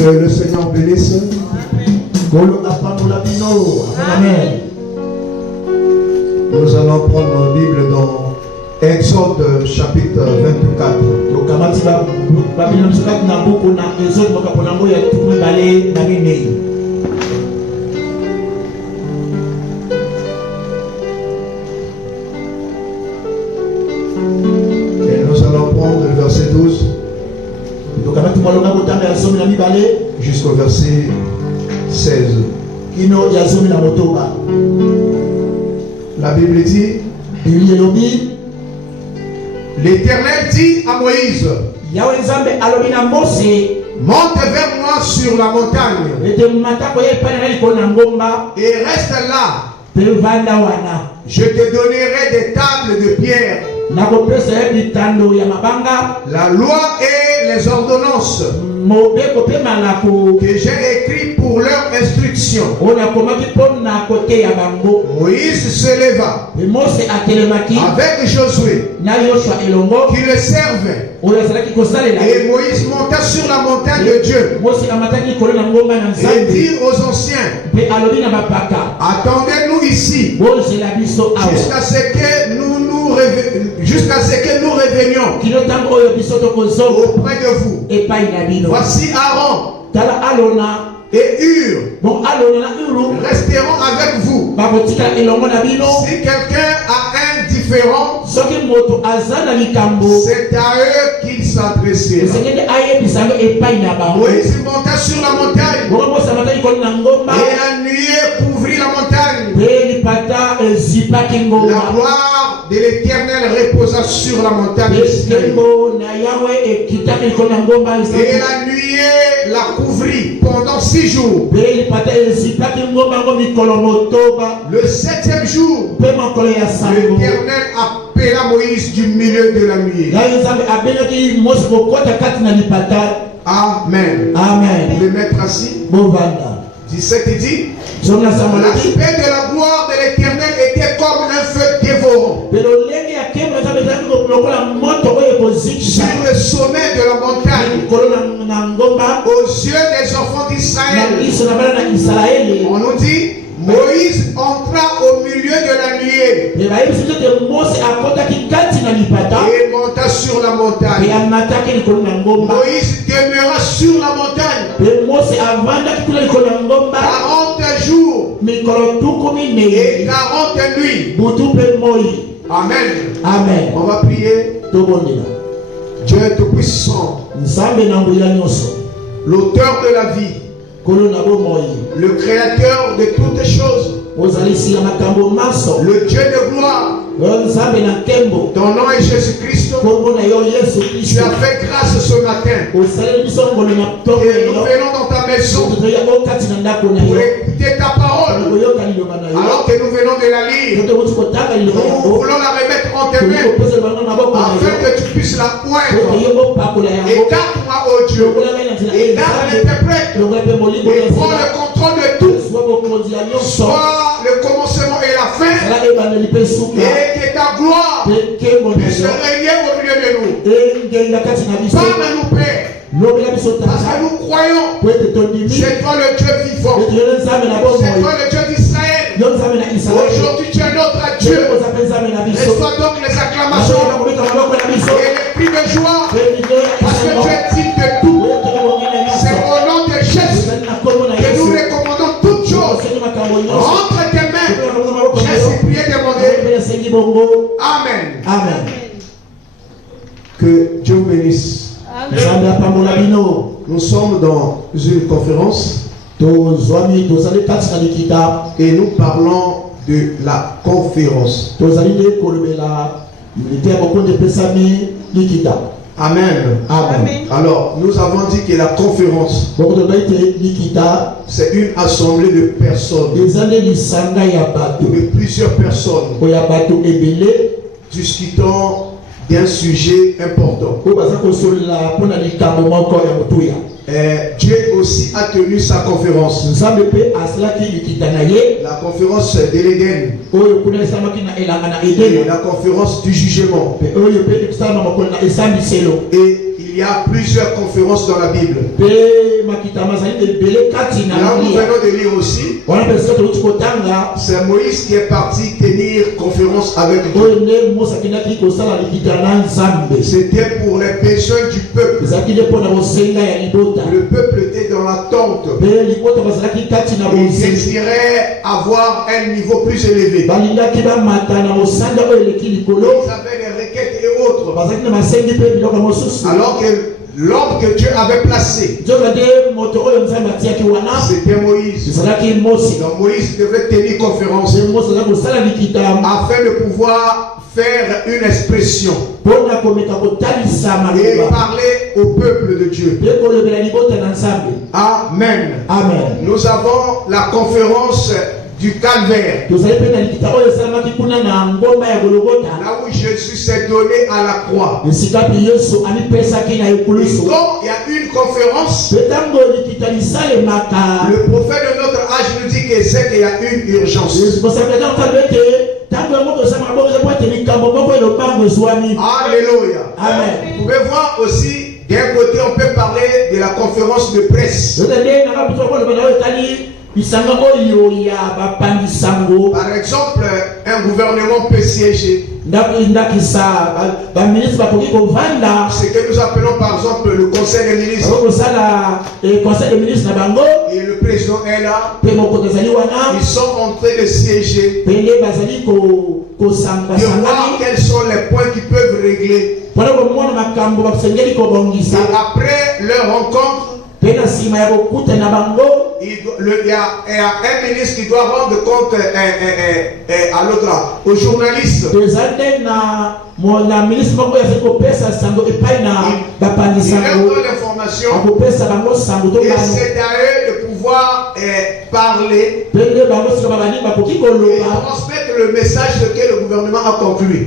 Que le Seigneur bénisse. Amen. Nous allons prendre nos Bibles dans Exode chapitre 24. Et nous allons prendre le verset 12 jusqu'au verset 16. La Bible dit, l'Éternel dit à Moïse, monte vers moi sur la montagne et reste là. Je te donnerai des tables de pierre, la loi et les ordonnances que j'ai écrites pour leur instruction. Moïse se leva avec Josué qui le servait. Et Moïse monta sur la montagne de Dieu et dit aux anciens, attendez-nous ici jusqu'à ce que nous revenions auprès de vous. Voici Aaron et Hur resteront avec vous. Si quelqu'un a un différend, c'est à eux qu'il s'adressera. Moïse monta sur la montagne et la nuée couvrit la montagne. La gloire de l'Éternel reposa sur la montagne d'Israël. Et la nuée la couvrit pendant 6 jours. Le 7e jour, l'Éternel appela Moïse du milieu de la nuée. Amen. Amen. Vous pouvez mettre assis. 17 il dit, l'aspect de la gloire de l'Éternel était comme un feu dévorant sur le sommet de la montagne aux yeux des enfants d'Israël. On nous dit, Moïse entra au milieu de la nuée et monta sur la montagne. Moïse demeura sur la montagne 40 jours et 40 nuits. Amen. Amen. On va prier. Dieu Tout-Puissant, l'auteur de la vie, le créateur de toutes choses, le Dieu de gloire, ton nom est Jésus-Christ. Tu as fait grâce ce matin et nous venons dans ta maison pour écouter ta parole. Alors que nous venons de la lire, nous voulons la remettre en tes mains afin que tu puisses la poindre. Écarte-moi, oh Dieu, écarte l'interprète et prends le contrôle de tout. Soit le commencement et la fin, et que ta gloire puisse régner au milieu de nous. Parle-nous, Père, parce que nous croyons, c'est toi le Dieu vivant, c'est toi le Dieu d'Israël. Aujourd'hui tu es notre Dieu. Reçois donc les acclamations et les cris de joie, parce que tu es digne de tout. C'est au nom de Jésus que nous recommandons toutes choses entre tes mains. J'ai prié, demandé. Amen. Amen. Que Dieu bénisse. Nous sommes dans une conférence et nous parlons de la conférence. Amen. Amen. Alors, nous avons dit que la conférence, c'est une assemblée de personnes, de plusieurs personnes, discutant d'un sujet important. Dieu aussi a tenu sa conférence. La conférence de l'Éden. Et la conférence du jugement. Et il il y a plusieurs conférences dans la Bible. Là, nous venons de lire aussi. C'est Moïse qui est parti tenir conférence avec Dieu. C'était pour les pécheurs du peuple. Le peuple était dans l'attente. Il désirait avoir un niveau plus élevé. Ils avaient des requêtes et autres. Alors que l'homme que Dieu avait placé, c'était Moïse. Donc Moïse devait tenir conférence afin de pouvoir faire une expression et parler au peuple de Dieu. Amen. Nous avons la conférence du calvaire, là où Jésus s'est donné à la croix. Et quand il y a une conférence, le prophète de notre âge nous dit que c'est qu'il y a une urgence. Alléluia. Amen. Vous pouvez voir aussi, d'un côté on peut parler de la conférence de presse. Par exemple, un gouvernement peut siéger. Ce que nous appelons par exemple le conseil des ministres. Et le président est là. Ils sont en train de siéger. De voir quels sont les points qu'ils peuvent régler. Et après leur rencontre, il y a un ministre qui doit rendre compte à l'autre, aux journalistes. Il leur donne l'information et c'est à eux de pouvoir parler et transmettre le message que le gouvernement a conclu.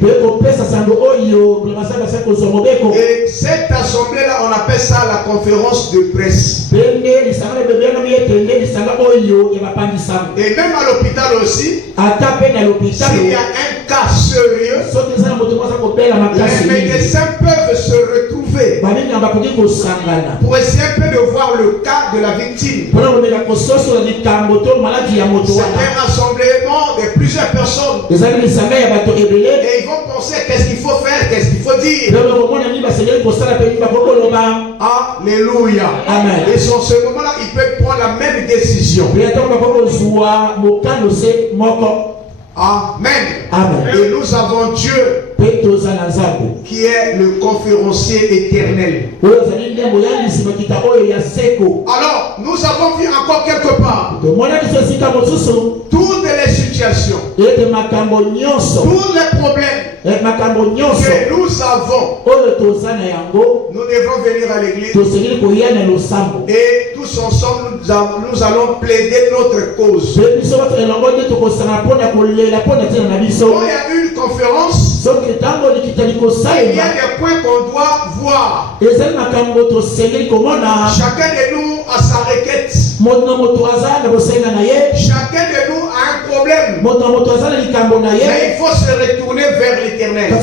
Et cette assemblée-là, on appelle ça la conférence de presse. Et même à l'hôpital aussi, s'il y a un cas sérieux, les médecins peuvent se retrouver pour essayer un peu de voir le cas de la victime. C'est un rassemblement de plusieurs personnes. Et ils vont penser qu'est-ce qu'il faut faire, qu'est-ce qu'il faut dire. Alléluia. Amen. Et sur ce moment-là, ils peuvent prendre la même décision. Amen. Amen. Et nous avons Dieu qui est le conférencier éternel. Alors, nous avons vu encore quelque part toutes les situations, tous les problèmes que nous avons. Nous devons venir à l'église et tous ensemble nous allons plaider notre cause. Quand il y a une conférence, il y a des points qu'on doit voir. Chacun de nous a sa requête. Chacun de nous a un problème. Mais il faut se retourner vers l'Éternel. Et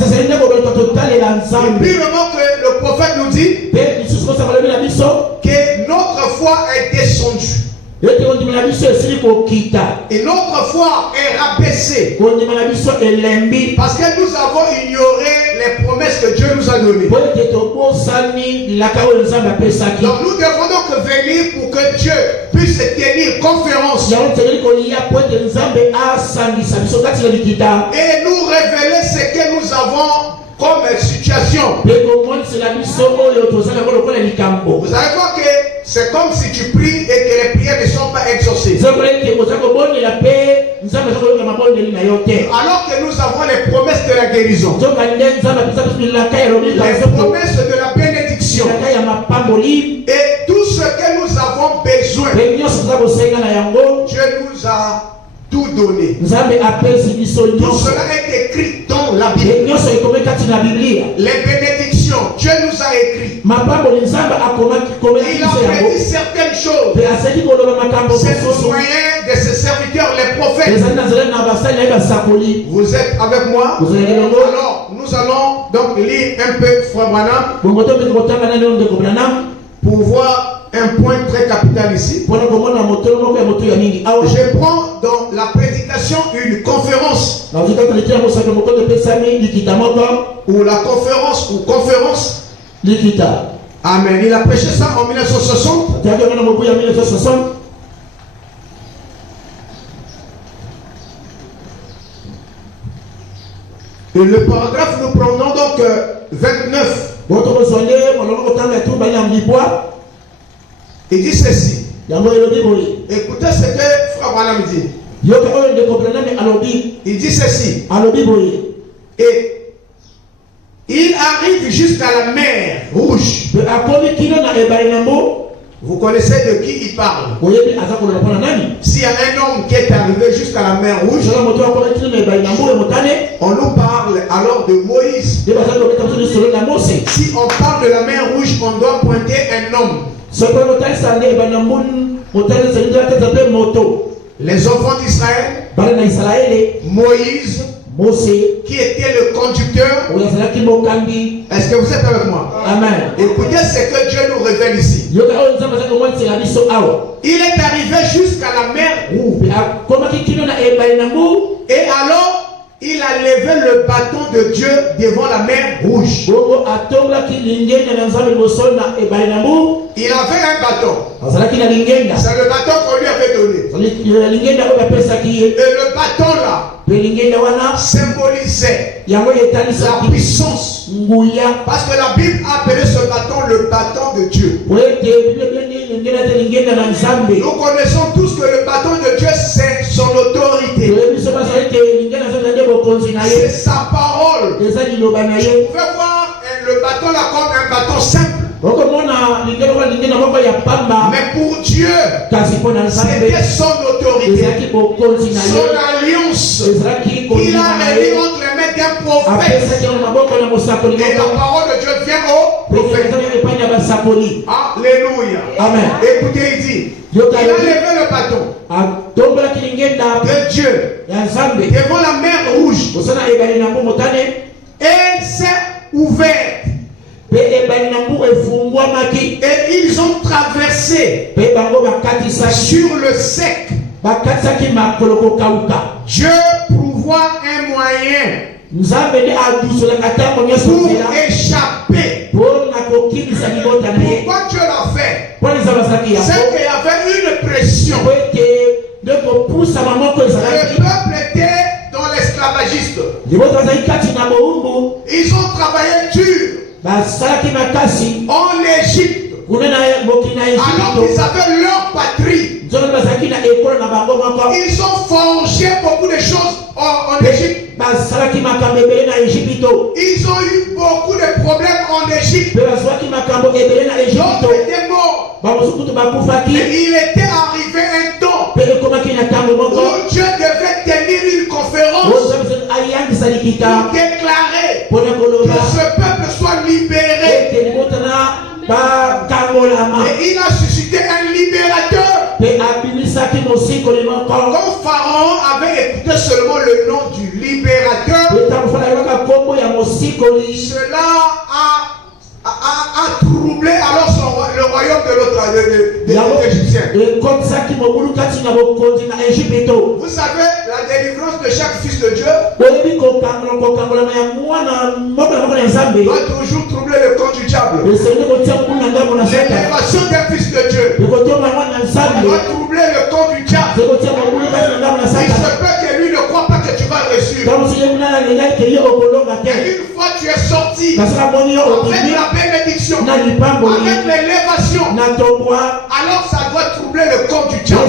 puis le moment que le prophète nous dit que notre foi est descendue et notre foi est rabaissée parce que nous avons ignoré les promesses que Dieu nous a données. Donc nous devons donc venir pour que Dieu puisse tenir conférence et nous révéler ce que nous avons comme situation. Vous allez voir que c'est comme si tu pries et que les prières ne sont pas exaucées. Alors que nous avons les promesses de la guérison, les promesses de la bénédiction et tout ce que nous avons besoin, Dieu nous a tout donné. Tout cela est écrit dans la Bible. Les bénédictions, Dieu nous a écrit. Il a prédit certaines choses. C'est le moyen de et ses serviteurs, les prophètes. Vous êtes avec moi? Alors, nous allons donc lire un peu Frère Branham pour voir un point très capital ici. Je prends dans la prédication une conférence ou la conférence ou conférence. Amen. Il a prêché ça en 1960. Et le paragraphe, nous prenons donc 29. Il dit ceci. Écoutez ce que Frère Branham dit. Il dit ceci. Et il arrive jusqu'à la mer Rouge. Vous connaissez de qui il parle? S'il y a un homme qui est arrivé jusqu'à la mer Rouge, on nous parle alors de Moïse. Si on parle de la mer Rouge, on doit pointer un homme. Les enfants d'Israël, Moïse, qui était le conducteur. Est-ce que vous êtes avec moi? Amen. Écoutez ce que Dieu nous révèle ici. Il est arrivé jusqu'à la mer Rouge. Et alors, il a levé le bâton de Dieu devant la mer Rouge. Il avait un bâton. C'est le bâton qu'on lui avait donné. Et le bâton là symbolisait la puissance. Parce que la Bible a appelé ce bâton le bâton de Dieu. Nous connaissons tous que le bâton de Dieu, c'est son autorité. C'est sa parole. Je pouvais voir le bâton là comme un bâton simple. Mais pour Dieu, c'était son autorité, son alliance qu'il a réuni entre les mains d'un prophète. Et la parole de Dieu vient au prophète. Alléluia. Amen. Écoutez, il dit, il a levé le bâton de Dieu devant la mer Rouge. Elle s'est ouverte. Et ils ont traversé sur le sec. Dieu pourvoit un moyen pour échapper. Pourquoi Dieu l'a fait? C'est qu'il y avait une pression. Le peuple était dans l'esclavagiste. Ils ont travaillé dur en Égypte. Alors qu'ils avaient leur patrie. Ils ont forgé beaucoup de choses en Égypte. Ils ont eu beaucoup de problèmes en Égypte. D'autres étaient morts. Et il était arrivé un temps où Dieu devait tenir une conférence pour déclarer que ce peuple soit libéré. Et il a suscité un libérateur. Quand Pharaon avait écouté seulement le nom du libérateur, cela a troublé alors le royaume de l'autre des Égyptiens. Vous savez, la délivrance de chaque fils de Dieu doit toujours troubler le camp du diable. L'élévation d'un fils de Dieu doit troubler le camp du diable. Il se peut que lui ne croit pas que tu vas réussir. Et une fois tu es sorti avec la bénédiction, avec l'élévation, alors ça doit troubler le camp du diable.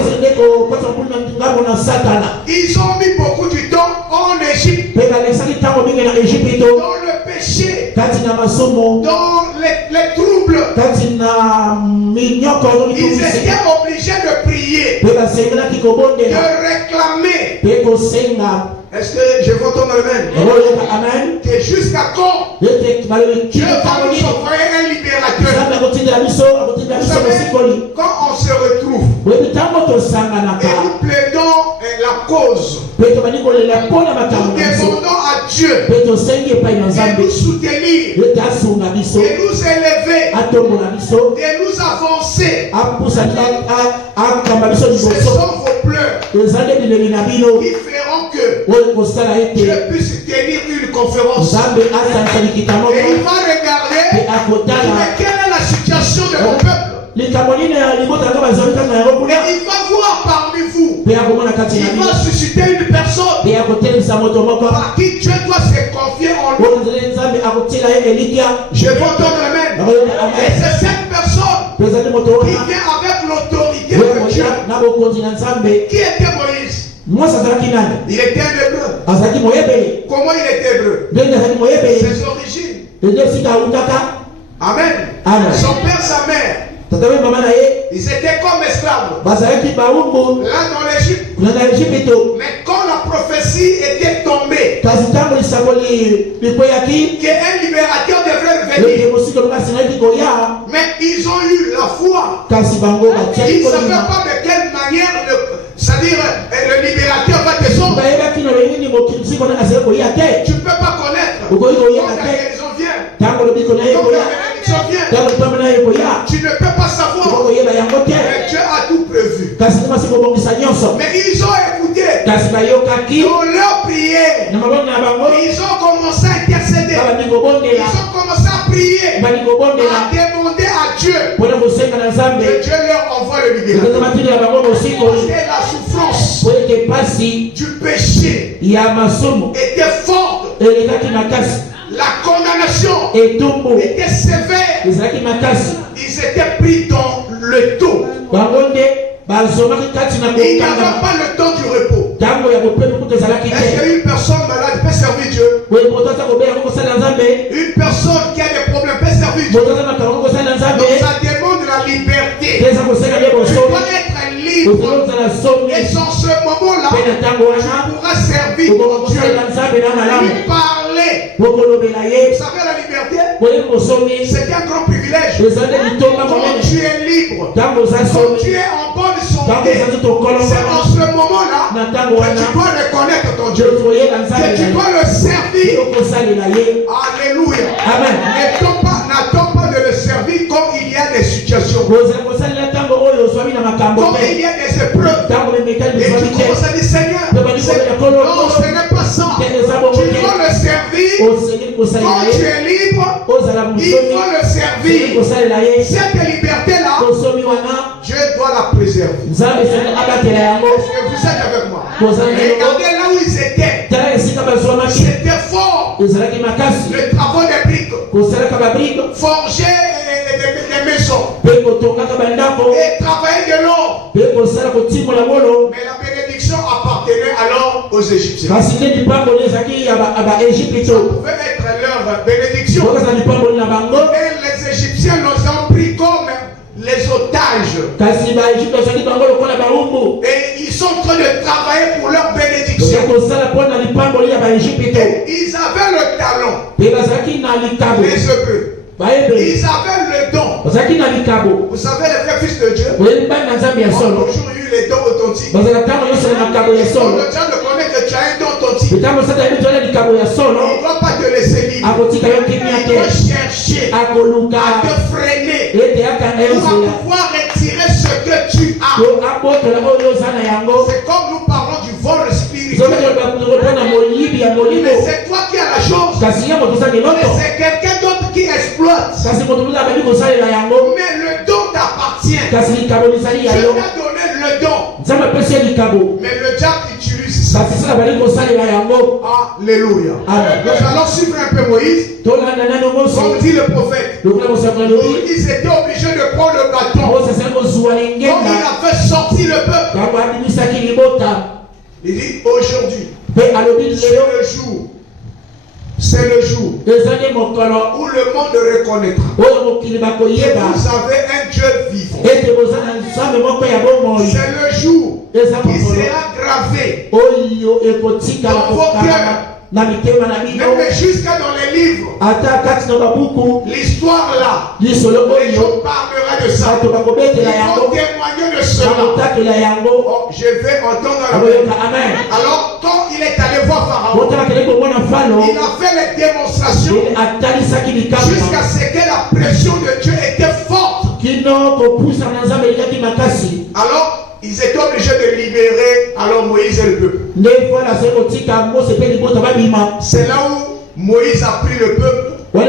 Ils ont mis beaucoup de temps en Égypte, dans le péché, dans les troubles. Ils étaient obligés de prier, de réclamer. Est-ce que je vous entends amen? Que jusqu'à quand Dieu va nous envoyer un libérateur? Vous savez, quand on se retrouve et nous plaidons nous demandons à Dieu de nous soutenir, de nous élever, de nous avancer. Ce sont vos pleurs qui feront que Dieu puisse tenir une conférence. Et il va regarder quelle est la situation de mon peuple. Et il va voir parmi vous, il va susciter une personne par qui Dieu doit se confier en lui. Je vous donne le même. Et c'est cette personne qui vient avec l'autorité de Dieu. Qui était Moïse? Il était un hébreu. Comment il était hébreu? Ses origines. Amen. Son père, sa mère, ils étaient comme esclaves. Là dans l'Égypte. Mais quand la prophétie était tombée, qu'un libérateur devrait venir, mais ils ont eu la foi. Ils ne savaient pas de quelle manière c'est-à-dire le libérateur va te sauver. Tu ne peux pas connaître. Donc la guérison vient. Tu ne peux pas savoir. Mais Dieu a tout prévu. Mais ils ont écouté. Dans leur prière, ils ont commencé à intercéder. Ils ont commencé à prier, à demander à Dieu que Dieu leur envoie le libérateur. Et la souffrance du péché était forte. La condamnation était sévère. Ils étaient pris dans le taux. Il n'y avait pas le temps du repos. Est-ce qu'une personne malade peut servir Dieu? Une personne qui a des problèmes peut servir Dieu. Donc ça demande la liberté. Il doit être libre. Et dans ce moment-là, tu pourras servir ton Dieu. Lui parler. Vous savez la liberté? C'est un grand privilège. Quand tu es libre, quand tu es en bonne santé, c'est dans ce moment-là que tu dois reconnaître ton Dieu, que tu dois le servir. Alléluia. N'attends pas de le servir quand il y a des situations, quand il y a des épreuves. Et tu commences à dire Seigneur, non, ce n'est pas ça. Tu dois le servir. Quand tu es libre, il faut le servir. Cette liberté-là, Dieu doit la préserver. Est-ce que vous êtes avec moi? Regardez là où ils étaient. C'était fort. Le travail des briques, forger des maisons et travailler de l'or. Mais la bénédiction appartenait alors aux Égyptiens. Ça pouvait être leur bénédiction. Et les Égyptiens nous ont pris comme les otages. Et ils sont en train de travailler pour leur bénédiction. Et ils avaient le talent. Les Hébreux. Ils avaient le don. Vous savez, les vrais fils de Dieu ont toujours eu les dons authentiques. Quand le Dieu connaît que tu as un don authentique, il ne va pas te laisser libre. Il va chercher à te freiner pour pouvoir retirer ce que tu as. C'est comme nous parlons du vol spirituel. Mais c'est toi qui as la chose. Mais c'est quelqu'un d'autre qui exploite. Mais le don t'appartient. Dieu t'a donné le don. Mais le diable utilise ça. Alléluia. Nous allons suivre un peu Moïse. Comme dit le prophète, ils étaient obligés de prendre le bâton. Comme il a fait sortir le peuple. Il dit aujourd'hui, c'est le jour où le monde reconnaîtra que vous avez un Dieu vivant. C'est le jour qui sera gravé dans vos cœurs Même jusqu'à dans les livres, l'histoire là, les gens parlera de ça. Ils vont témoigner de cela. Oh, je vais entendre la paix. Alors, quand il est allé voir Pharaon, il a fait les démonstrations jusqu'à ce que la pression de Dieu était forte. Alors, ils étaient obligés de libérer alors Moïse et le peuple. C'est là où Moïse a pris le peuple, du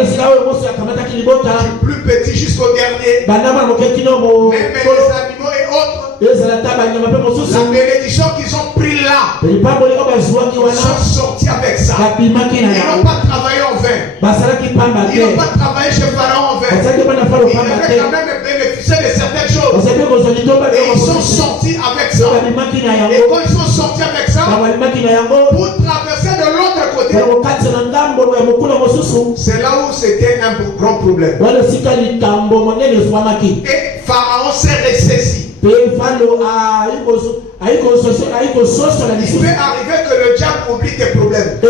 plus petit jusqu'au dernier, même les animaux et autres. La bénédiction qu'ils ont pris là, ils sont sortis avec ça. Ils n'ont pas travaillé en vain. Ils n'ont pas travaillé chez Pharaon en vain. Ils avaient quand même bénéficié de certaines choses. Et ils sont sortis avec ça. Et quand ils sont sortis avec ça, pour traverser de l'autre côté, c'est là où c'était un grand problème. Et Pharaon s'est ressaisi. Il peut arriver que le diable oublie tes problèmes. Il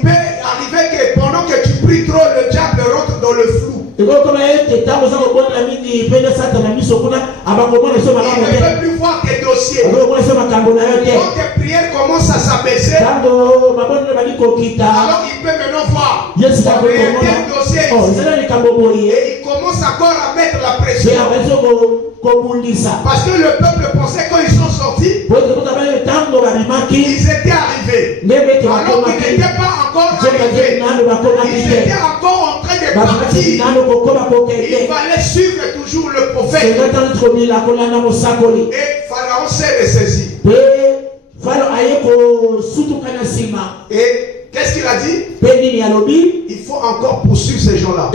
peut arriver que pendant que tu pries trop, le diable rentre dans le flou. Il ne peut plus voir tes dossiers. Quand tes prières commencent à s'abaisser, alors il peut maintenant voir tel dossier ici. Et il commence encore à mettre la pression. Parce que le peuple pensait quand ils sont sortis, ils étaient arrivés. Alors qu'ils n'étaient pas encore arrivés. Ils étaient encore en train de partir. Il fallait suivre toujours le prophète. Et Pharaon s'est ressaisi. Et qu'est-ce qu'il a dit? Il faut encore poursuivre ces gens-là.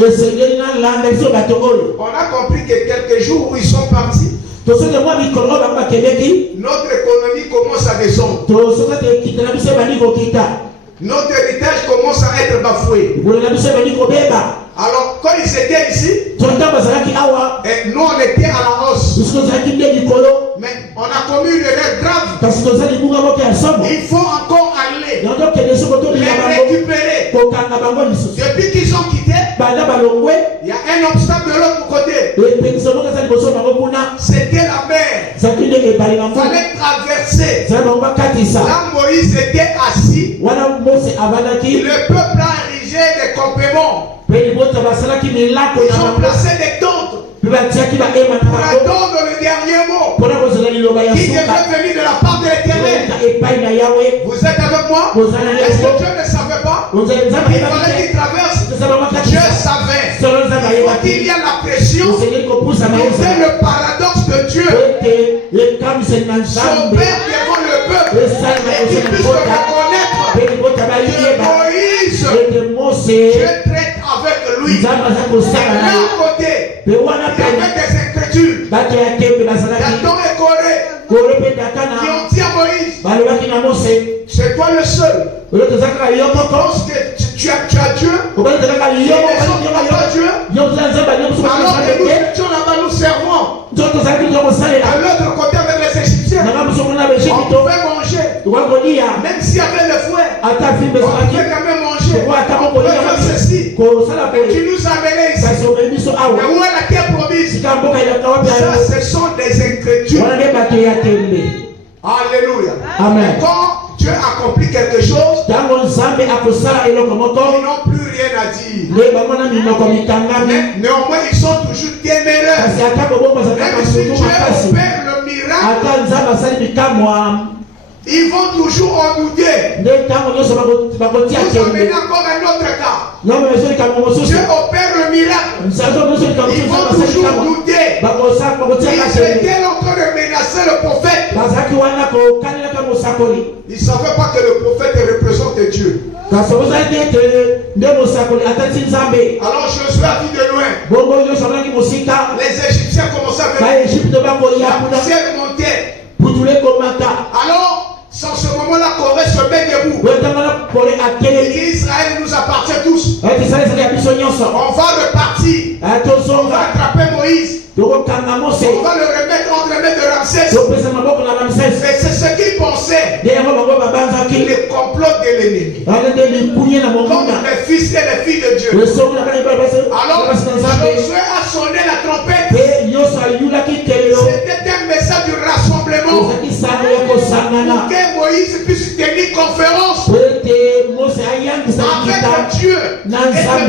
On a compris que quelques jours où ils sont partis, notre économie commence à descendre. Notre héritage commence à être bafoué. Alors, quand ils étaient ici, et nous on était à la hausse. Mais on a commis une erreur grave. Il faut encore aller les récupérer. Depuis qu'ils ont quitté, il y a un obstacle de l'autre côté. C'était la mer. Il fallait traverser. Là, Moïse était assis. Le peuple a érigé des campements. Ils ont placé des tentes pour attendre le dernier mot qui devait venir de la part de l'Éternel. Vous êtes avec moi? Est-ce que Dieu ne savait pas? Il fallait qu'il traverse. Dieu savait. Quand il y a la pression, c'est le paradoxe de Dieu. Son père devant le peuple et qu'il puisse le reconnaître que Moïse, Dieu traite avec lui. Et de l'autre côté, il y avait des incrédules, Dathan et Corée, qui ont dit à Moïse, c'est toi le seul. Tu penses que tu as Dieu, et les autres n'ont pas Dieu. Alors nous étions là-bas, nous servons. De l'autre côté avec les Égyptiens, on pouvait manger. Même s'il y avait le fouet, on pouvait quand même manger. On pouvait faire ceci. Et tu nous as amenés ici. Mais où est la terre promise? Ça, ce sont des incrédules. Alléluia. Amen. Et quand Dieu accomplit quelque chose, ils n'ont plus rien à dire. Néanmoins, ils sont toujours téméraires. Même si Dieu opère le miracle, ils vont toujours en douter. Vous amenez encore un autre cas. Dieu opère le miracle. Ils vont toujours douter. Ils étaient en train de menacer le prophète. Ils ne savaient pas que le prophète représente Dieu. Alors Josué a dit de loin. Les Égyptiens commençaient à venir. La poussière montait. Alors, sans ce moment-là, Corée se met debout. Il dit Israël nous appartient tous. On va repartir. On va attraper Moïse. On va le remettre entre les mains de Ramsès. Et c'est ce qu'il pensait.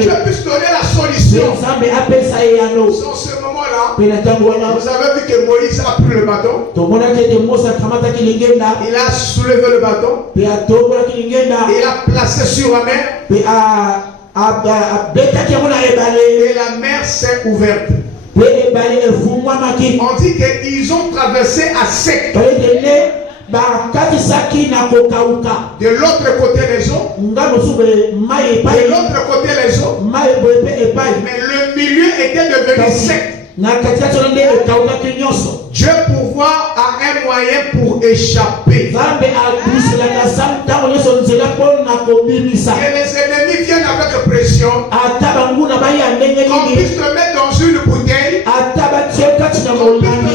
Dieu puisse donner la solution. Dans ce moment-là, vous avez vu que Moïse a pris le bâton. Il a soulevé le bâton. Il a placé sur la mer. Et la mer s'est ouverte. On dit qu'ils ont traversé à sec. De l'autre côté les eaux. De l'autre côté les eaux. Mais le milieu était devenu sec. Dieu pourvoit à un moyen pour échapper. Que les ennemis viennent avec pression. Qu'on puisse te mettre dans une bouteille. Qu'on puisse te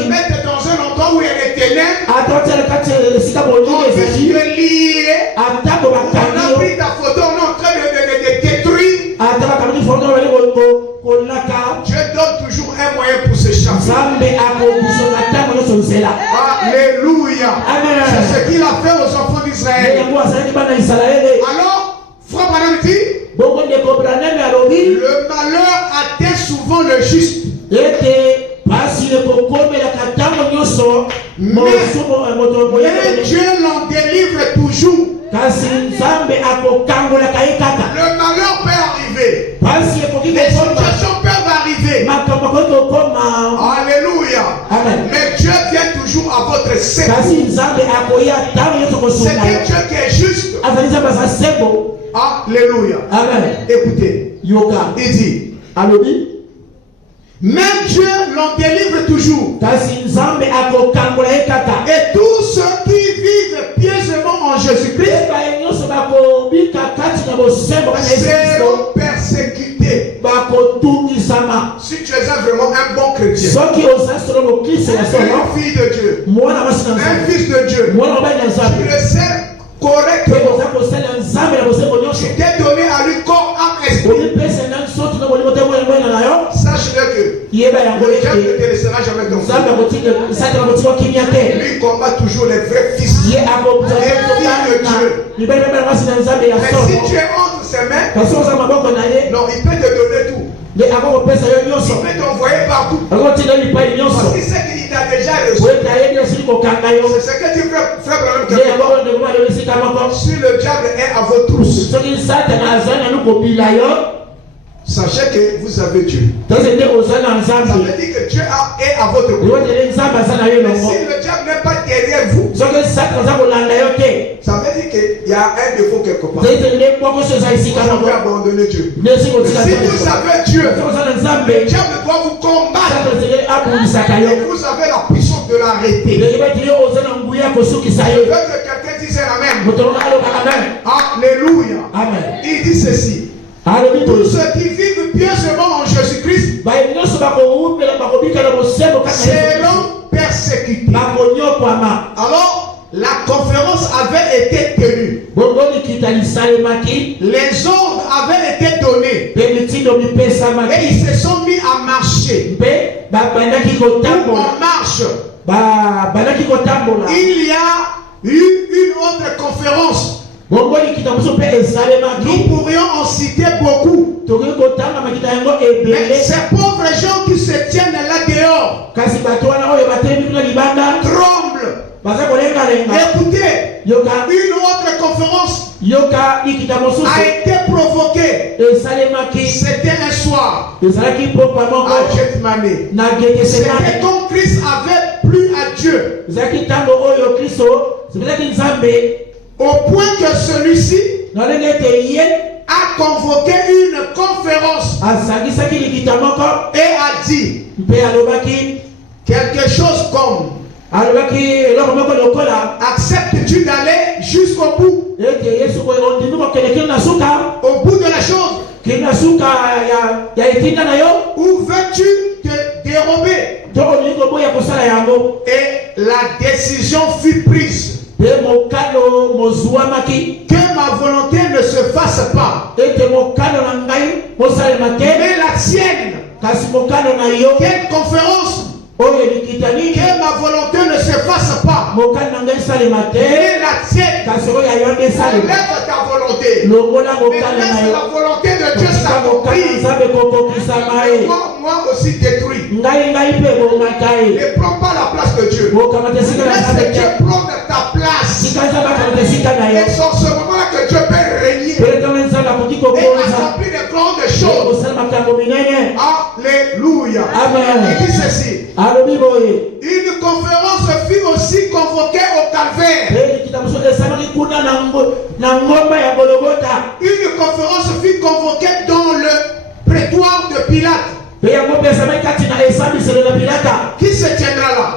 mettre dans un endroit où il y a des ténèbres. On puisse te lier. On a pris ta photo, on est en train de détruire. Dieu donne toujours un moyen pour s'échapper. Alléluia. C'est ce qu'il a fait aux enfants d'Israël. Alors, Frère Branham dit, le malheur atteint souvent le juste. Mais Dieu l'en délivre toujours. Le malheur peut arriver. Les situations peuvent arriver. Alléluia. Mais Dieu vient toujours à votre secours. C'est un Dieu qui est juste. Alléluia. Écoutez. Il dit, même Dieu l'en délivre toujours. Et tous ceux qui vivent pieusement en Jésus-Christ seront persécutés. Si tu es vraiment un bon chrétien, une fille de Dieu, un fils de Dieu, tu le sais correctement. Tu t'es donné à lui corps, âme, esprit. Sache-le que le diable ne te laissera jamais tomber. Lui combat toujours les vrais fils. Les filles de Dieu. Mais si tu es entre ses mains, non, il peut te donner tout. Il peut t'envoyer partout. Parce qu'il sait qu'il t'a déjà reçu. C'est ce que tu fais, frère Branham. Si le diable est à votre trousse, sachez que vous avez Dieu. Ça veut dire que Dieu est à votre côté. Mais si le diable n'est pas derrière vous, ça veut dire qu'il y a un défaut quelque part. Vous avez abandonné Dieu. Si vous avez Dieu, le diable doit vous combattre. Et vous avez la puissance de l'arrêter. Je veux que quelqu'un dise Amen. Alléluia. Il dit ceci. Tous ceux qui vivent pieusement en Jésus-Christ seront persécutés. Alors, la conférence avait été tenue. Les ordres avaient été donnés. Et ils se sont mis à marcher. En marche. Il y a eu une autre conférence. Nous pourrions en citer beaucoup. Mais ces pauvres gens qui se tiennent là dehors tremblent. Écoutez, une autre conférence a été provoquée. C'était un soir à Gethsemane. C'était quand Christ avait plu à Dieu. Au point que celui-ci a convoqué une conférence et a dit quelque chose comme: acceptes-tu d'aller jusqu'au bout? Au bout de la chose? Ou veux-tu te dérober? Et la décision fut prise que ma volonté ne se fasse pas, mais la sienne. Quelle conférence? que ma volonté ne se fasse pas, mais la tienne. Enlève ta volonté, mais laisse la volonté de Dieu s'accomplir. Moi aussi détruit. Ne prends pas la place de Dieu. Laisse Dieu prendre ta place. Et c'est en ce moment-là que Dieu peut régner et accomplir de grandes choses. Alléluia. Amen. Il dit ceci. Une conférence fut aussi convoquée au Calvaire. Une conférence fut convoquée dans le prétoire de Pilate. Qui se tiendra là?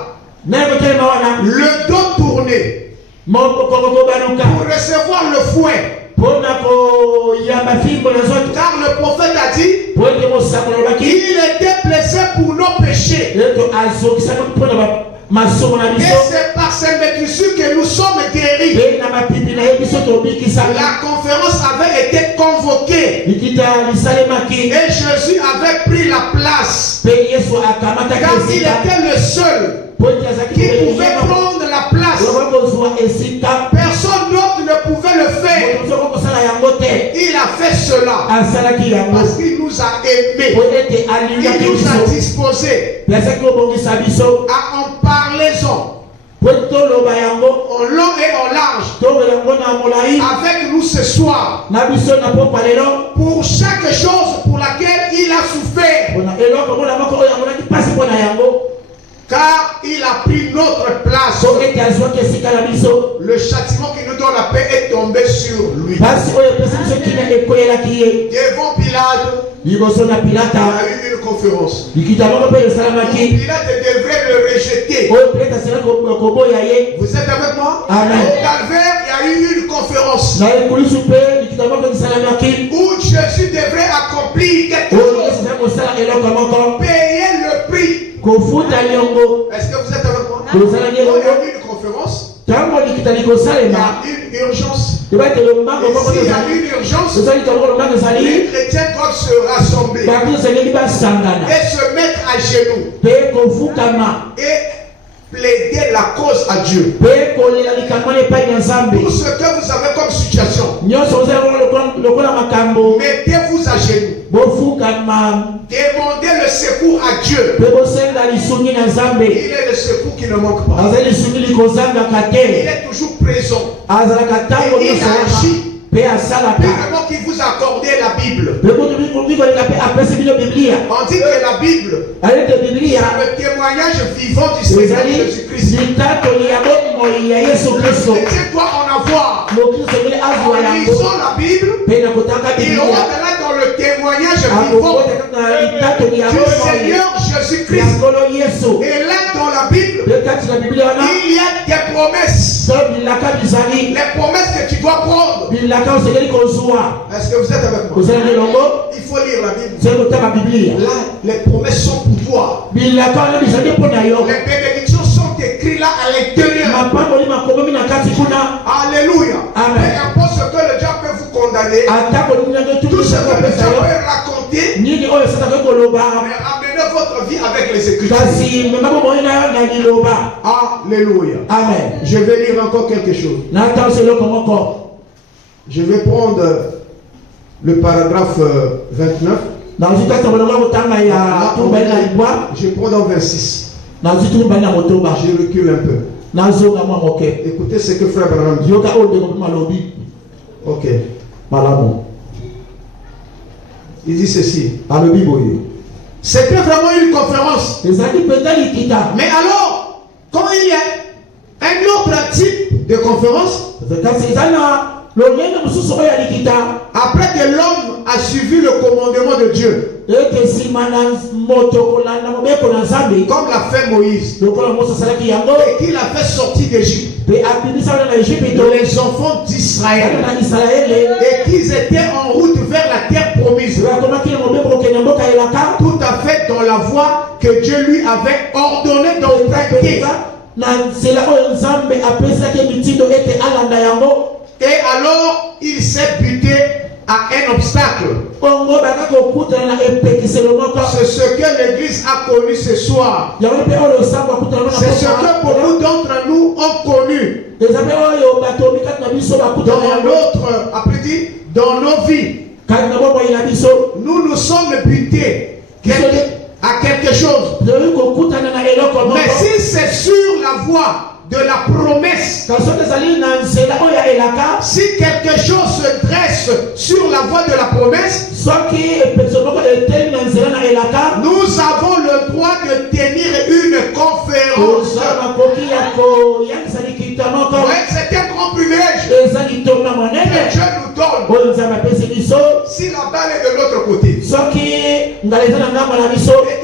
Le dos tourné pour recevoir le fouet. Car le prophète a dit il était blessé pour nos péchés. Et c'est par ces métissures que nous sommes guéris. La conférence avait été convoquée et Jésus avait pris la place car il était le seul qui pouvait prendre la place. Personne d'autre ne pouvait le faire. Il a fait cela parce qu'il nous a aimés. Il nous a disposés à en parler-en en long et en large avec nous ce soir pour chaque chose pour laquelle il a souffert. Car il a pris notre place. Le châtiment qui nous donne la paix est tombé sur lui. Devant Pilate, il y a eu une conférence. Pilate devrait le rejeter. Vous êtes avec moi? Amen. Au Calvaire, il y a eu une conférence où Jésus devrait accomplir quelque chose. Payer le prix. Est-ce que vous êtes avec moi? Il y a eu une conférence. Il y a une urgence. Et s'il y a une urgence, les chrétiens doivent se rassembler et se mettre à genoux et plaider la cause à Dieu. Tout ce que vous avez comme situation, mettez-vous à genoux. Demandez le secours à Dieu. Il est le secours qui ne manque pas. Il est toujours présent. Et il agit. Premièrement, qui vous a accordé la Bible. On dit que la Bible est le témoignage vivant du Seigneur Jésus-Christ. Le chrétien doit en avoir. En lisant la Bible, il aura dans le témoignage vivant du Seigneur Jésus-Christ. Et là, dans la Bible, il y a des promesses. Les promesses que tu dois prendre. Est-ce que vous êtes avec moi? Il faut lire la Bible. Là, les promesses sont pour toi. Les bénédictions sont écrites là à l'intérieur. Alléluia. Peu importe ce que le diable peut vous condamner, tout ce que le diable peut raconter, mais amenez votre vie avec les Écritures. Alléluia. Amen. Je vais lire encore quelque chose. Je vais prendre le paragraphe 29. Je prends dans 26. Je recule un peu. Écoutez ce que frère Branham dit. Ok. Il dit ceci. C'était vraiment une conférence. Mais alors, quand il y a un autre type de conférence, après que l'homme a suivi le commandement de Dieu, comme l'a fait Moïse, et qu'il a fait sortir d'Égypte les enfants d'Israël, et qu'ils étaient en route vers la terre promise, tout à fait dans la voie que Dieu lui avait ordonné d'emprunter. Et alors, il s'est buté à un obstacle. C'est ce que l'église a connu ce soir. C'est ce que beaucoup d'entre nous ont connu. Dans nos vies. Nous nous sommes butés à quelque chose. Mais si c'est sur la voie de la promesse, si quelque chose se dresse sur la voie de la promesse, nous avons le droit de tenir une conférence. Ouais, c'est un grand privilège que Dieu nous donne. Si la balle est de l'autre côté et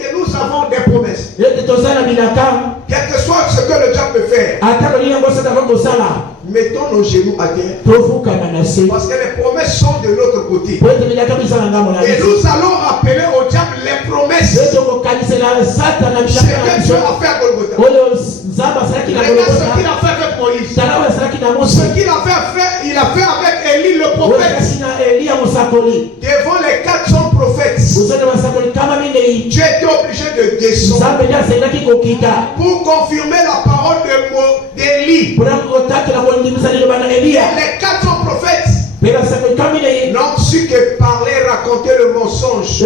que nous avons des promesses, quel que soit ce que le diable peut faire, mettons nos genoux à terre, parce que les promesses sont de l'autre côté. Et nous allons rappeler au diable les promesses. Ce que Dieu a fait à Golgotha. Regarde ce qu'il a fait avec Moïse. Ce qu'il a fait, il a fait avec Élie le prophète. Devant les 400 prophètes, Dieu était obligé de descendre pour confirmer la parole d'Élie. Les 400 prophètes n'ont su que parler, raconter le mensonge.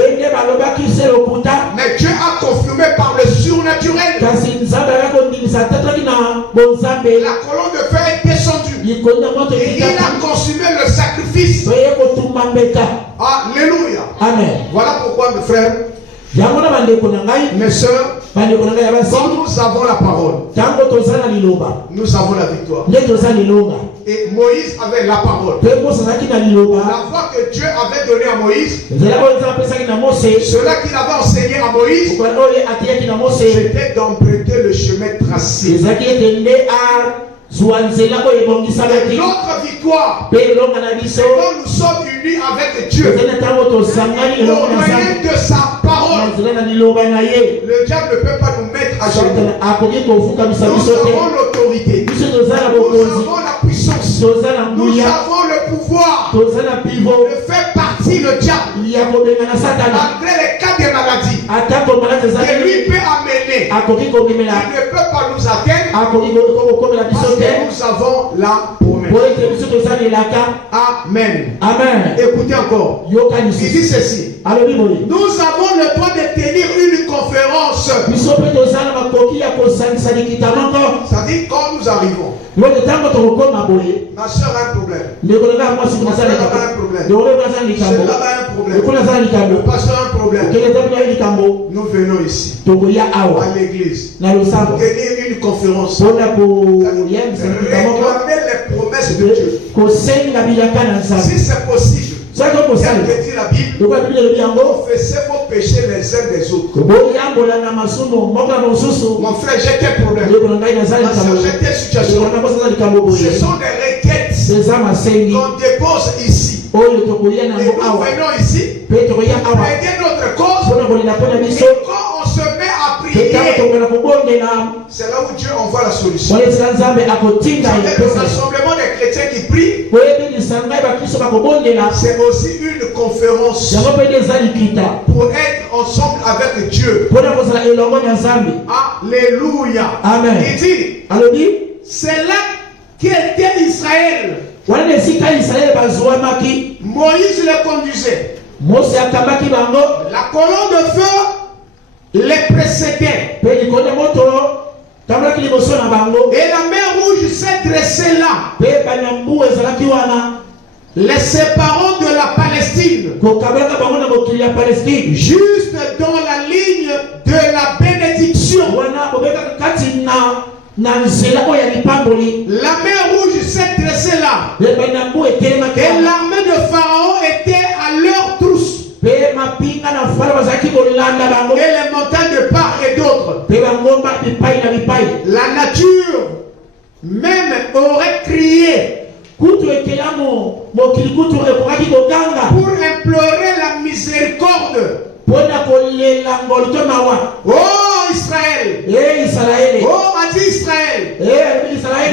Mais Dieu a confirmé par le surnaturel. La colonne de feu est descendue. Et il a consumé le sacrifice. Alléluia. Amen. Voilà pourquoi, mes frères, mes soeurs, quand nous avons la parole, nous avons la victoire. Et Moïse avait la parole. La voix que Dieu avait donnée à Moïse, cela qu'il avait enseigné à Moïse, c'était d'emprunter le chemin tracé. Notre victoire, c'est quand nous sommes unis avec Dieu au moyen de sa parole. Le diable ne peut pas nous mettre à genoux. Nous avons l'autorité, nous avons la puissance, nous avons le pouvoir de faire partir le diable malgré les cas de maladie que lui peut amener. Il ne peut pas nous atteindre parce que nous avons la promesse. Amen. Amen. Écoutez encore. Il dit ceci. Nous avons le droit de tenir une conférence. C'est-à-dire quand nous arrivons. Ma soeur a un problème. Ma frère a un problème. Le pasteur a un problème. Nous venons ici à l'église pour tenir une conférence. Réclamer les promesses de Dieu. Si c'est possible, quelle que dit la Bible, confessez vos péchés les uns des autres. Mon frère, j'ai tel problème. Ma soeur, j'ai telle situation. Ce sont des requêtes qu'on dépose ici. Et nous venons ici pour aider notre cause. Et quand on se met à prier, c'est là où Dieu envoie la solution. Le rassemblement des chrétiens qui prient, c'est aussi une conférence pour être ensemble avec Dieu. Alléluia. Amen. Il dit, c'est là qu'était Israël. Moïse le conduisait. La colonne de feu les précédait. Et la mer rouge s'est dressée là, les séparant de la Palestine, juste dans la ligne de la bénédiction. La mer rouge s'est dressée là, et l'armée de Pharaon était à leur trousse, et les montagnes de part et d'autre. La nature même aurait crié pour implorer la miséricorde. Oh Israël, oh Adi Israël,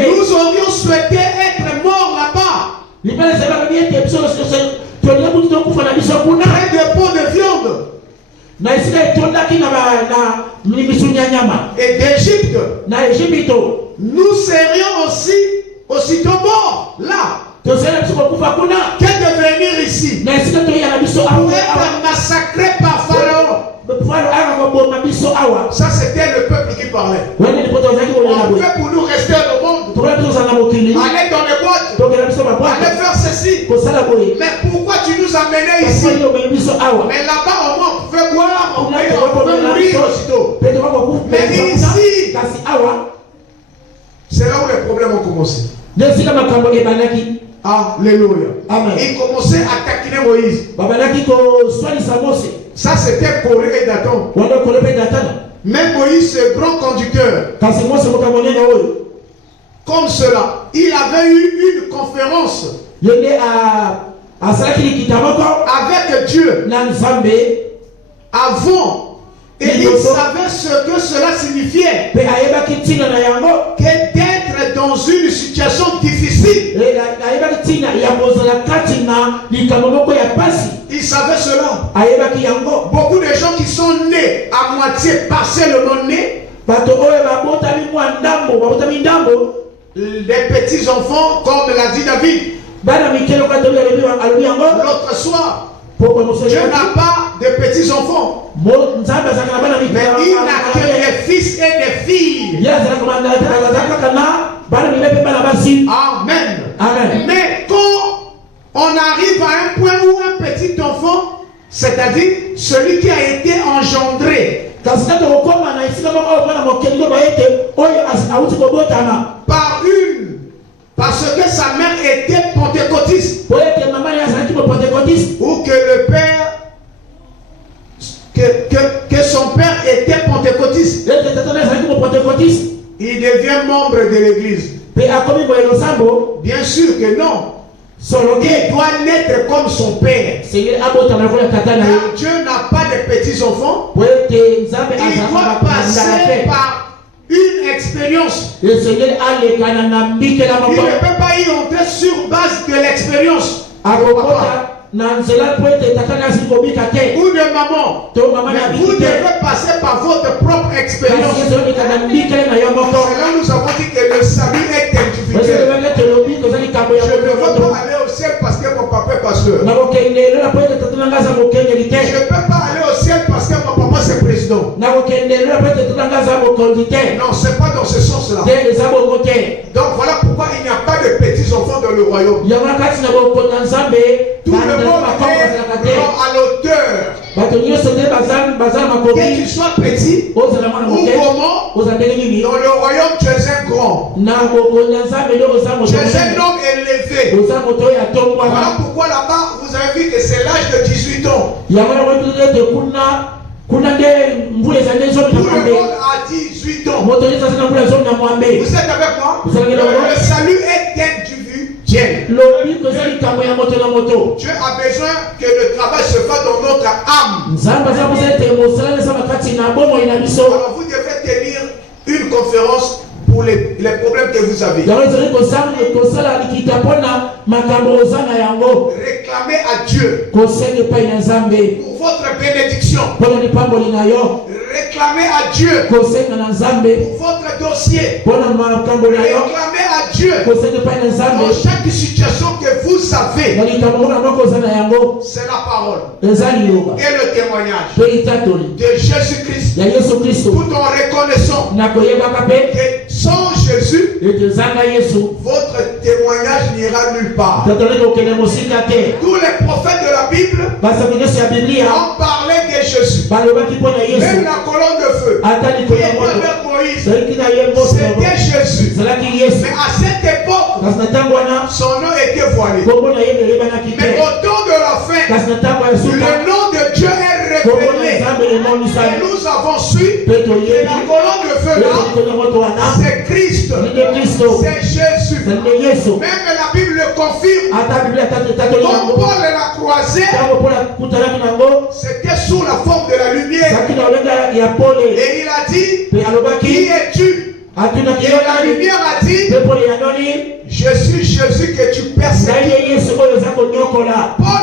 nous aurions souhaité être morts là-bas, près de et d'Égypte, nous serions aussitôt morts là. Que de venir ici pour être massacré par Pharaon. Ça c'était le peuple qui parlait. On fait pour nous rester au monde, aller dans les boîtes, aller faire ceci. Mais pourquoi tu nous as menés ici? Mais là-bas au moins on pouvait boire, on pouvait mourir aussitôt. Mais ici, c'est là où les problèmes ont commencé. Alléluia. Ils commençaient à taquiner Moïse. Ça c'était Corée et Dathan. Mais Moïse, ce grand conducteur, comme cela, il avait eu une conférence avec Dieu avant. Et il savait ce que cela signifiait. Que d'être dans une situation difficile. Il savait cela. Beaucoup de gens qui sont nés à moitié partiellement nés, les petits enfants, comme l'a dit David, l'autre soir, Dieu n'a pas de petits enfants, mais il n'a que des fils et des filles. Amen. Mais quand on arrive à un point où un petit enfant, c'est-à-dire celui qui a été engendré parce que sa mère était pentecôtiste, ou que le père, que son père était pentecôtiste, il devient membre de l'église. Bien sûr que non. Il doit naître comme son père. Car Dieu n'a pas de petits enfants. Il doit passer par une expérience. Il ne peut pas y entrer sur base de l'expérience. Ou de maman. Mais vous devez passer par votre propre expérience. Là, nous avons dit que le salut est individuel. Je ne veux pas aller au ciel parce que mon papa est pasteur. Je ne peux pas aller au ciel parce que mon papa c'est président. Non, c'est pas dans ce sens-là. Donc voilà pourquoi il n'y a pas de petits enfants dans le royaume. Tout le monde est à l'auteur. Que tu sois petit ou comment, dans le royaume tu es un grand. Tu es un homme élevé. Voilà pourquoi là-bas vous avez vu que c'est l'âge de 18 ans. Tout le monde a 18 ans. Vous êtes avec moi? Le salut est individuel. Dieu a besoin que le travail se fasse dans notre âme. Alors vous devez tenir une conférence pour les problèmes que vous avez. Réclamez à Dieu pour votre bénédiction. Réclamez à Dieu pour votre dossier. Réclamez à Dieu dans chaque situation que vous avez. C'est la parole et le témoignage de Jésus-Christ. Tout en reconnaissant que sans Jésus, votre témoignage n'ira nulle part. Tous les prophètes de la Bible ont parlé de Jésus. Même la colonne de feu qui était avec Moïse, c'était Jésus. Mais à cette époque, son nom était voilé. Mais au temps de la fin, le nom de Dieu est révélé. Et nous avons su que la colonne de feu là, c'est Christ. C'est Jésus. Même la Bible le confirme. Quand Paul l'a croisé, c'était sous la forme de la lumière. Et il a dit, qui es-tu? Et la lumière a dit, je suis Jésus que tu persécutes. Paul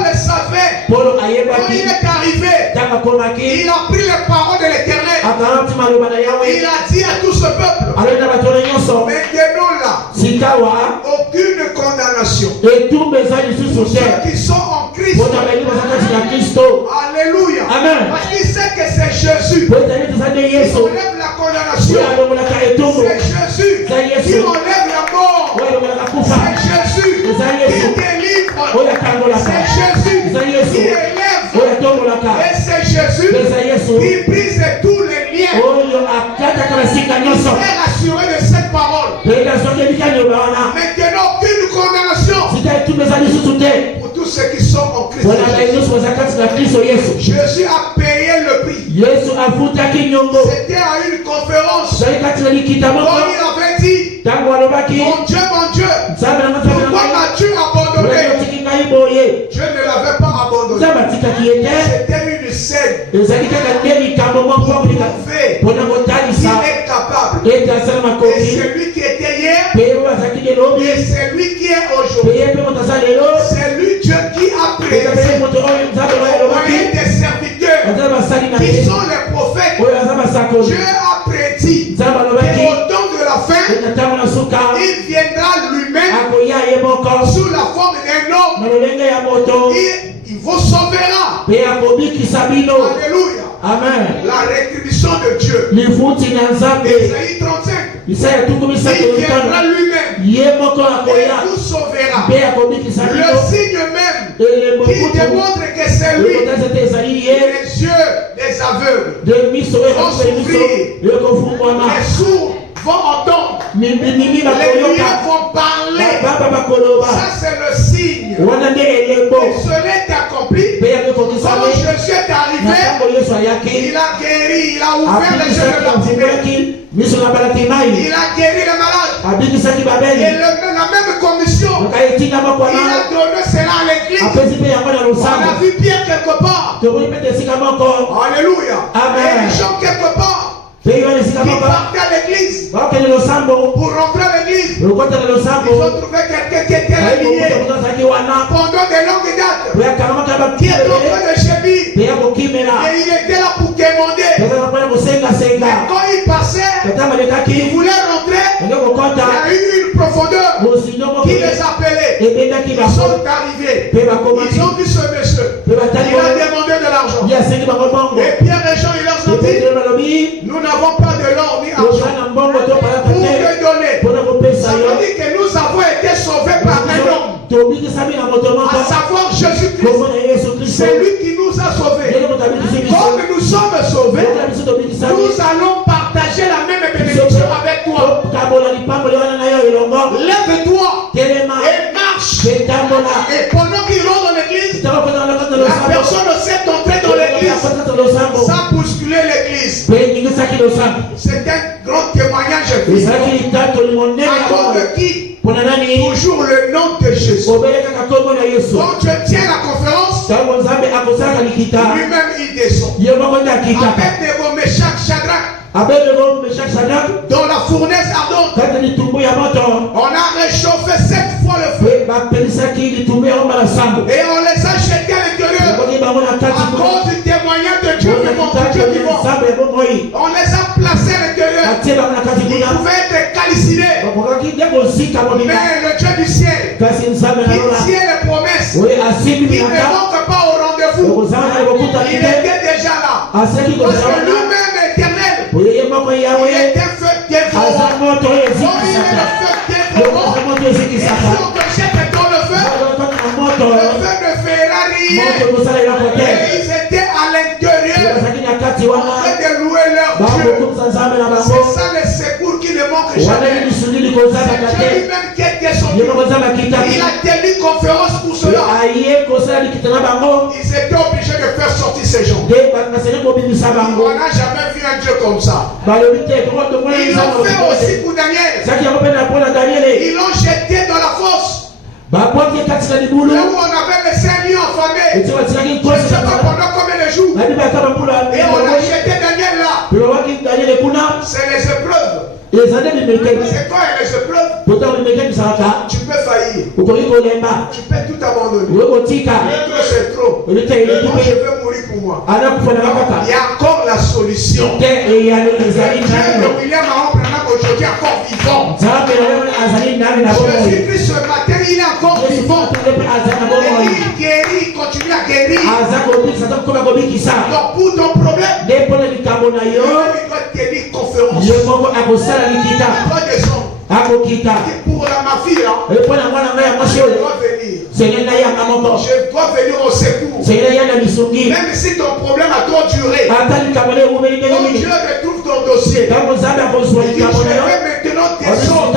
le savait. Quand il est arrivé, il a pris les paroles de l'Éternel. Il a dit à tout ce peuple, maintenant là, aucune condamnation pour ceux qui sont en Christ. Alléluia. Amen. Parce qu'il sait que c'est Jésus qui enlève la condamnation. C'est Jésus qui enlève la mort. C'est Jésus qui délivre. C'est Jésus qui élève. Et c'est Jésus qui brise tous les liens. Il est rassuré de cette parole. Maintenant, aucune condamnation pour tous ceux qui sont en Christ. Jésus a payé le prix. C'était à une conférence. Quand il avait dit, mon Dieu, pourquoi m'as-tu abandonné? Dieu ne l'avait pas abandonné. C'était une scène. Il est capable. Et c'est lui qui était hier. Et c'est lui qui est aujourd'hui. C'est lui Dieu qui a prédestiné des serviteurs qui sont les prophètes. Dieu a prédit qu'au temps de la fin, il viendra lui-même sous la forme d'un homme. Il vous sauvera. Alléluia. Amen. La rétribution de Dieu. Ésaïe 35. Il viendra lui-même. Et vous sauvera. Le signe même qui démontre que c'est lui. Les yeux des aveugles vont s'ouvrir. Les sourds vont entendre. Les lumières vont parler. Ça c'est le signe. Et cela est accompli. Quand Jésus est arrivé, il a guéri, il a ouvert les yeux de Bartimée. Il a guéri les malades. Et la même commission, il a donné cela à l'église. On a vu Pierre quelque part. Alléluia. Et les gens quelque part. Ils partaient à l'église. Pour rentrer à l'église, ils ont trouvé quelqu'un qui était habillé pendant de longues dates, qui est en train de gémir. Et il était là pour quémander. Mais quand il passait, il voulait rentrer. Il y a eu une profondeur qui les appelait. Ils sont arrivés. Ils ont vu ce monsieur. Il a demandé de l'argent. Et Pierre et Jean, ils leur ont dit, nous n'avons pas de l'or ni argent pour te donner. Ça veut dire que nous avons été sauvés par un homme, à savoir Jésus-Christ. C'est lui qui nous a sauvés. Comme nous sommes sauvés, nous allons partager la même bénédiction avec toi. Lève-toi et marche. Et pendant qu'il rentre dans l'église, la personne sait entrer dans l'église sans bousculer l'église. C'est un grand témoignage. À cause de qui? Toujours le nom de Jésus. Quand tu tiens la conférence, lui-même il descend. Avec des Meshach Shadrach, dans la fournaise ardente, on a réchauffé 7 fois le feu. Et on les a jetés à l'intérieur à cause du témoignage de Dieu vivant. On les a placés à l'intérieur. Ils pouvaient être calcinés. Mais le Dieu du ciel, qui tient les promesses, qui ne manque pas au rendez-vous, il était déjà là. Parce que lui-même est éternel. Il est un feu dévorant. Quand il est le feu dévorant, et si on te jette dans le feu ne fera rien. Et ils étaient à l'intérieur en train de louer leur Dieu. C'est ça le secours qui ne manque jamais. C'est Dieu lui-même qui était son Dieu. Il a tenu conférence pour cela. Ils étaient obligés de faire sortir ces gens. On n'a jamais vu un Dieu comme ça. Ils l'ont fait aussi pour Daniel. Ils l'ont jeté dans la fosse. Là où on avait laissé un lion affamé. Je ne sais pas pendant combien de jours. Et on a jeté Daniel là. C'est les épreuves. C'est quoi les épreuves? Tu peux faillir. Tu peux tout abandonner. C'est trop. Moi, je veux mourir pour moi. Il y a encore la solution. William aujourd'hui encore vivant. Jésus-Christ ce matin, il est encore vivant. Et il guérit, il continue à guérir. Donc pour ton problème, il doit tenir conférence. Pour ma fille, je dois venir au secours. Même si ton problème a trop duré, quand Dieu retrouve ton dossier, je vais maintenant descendre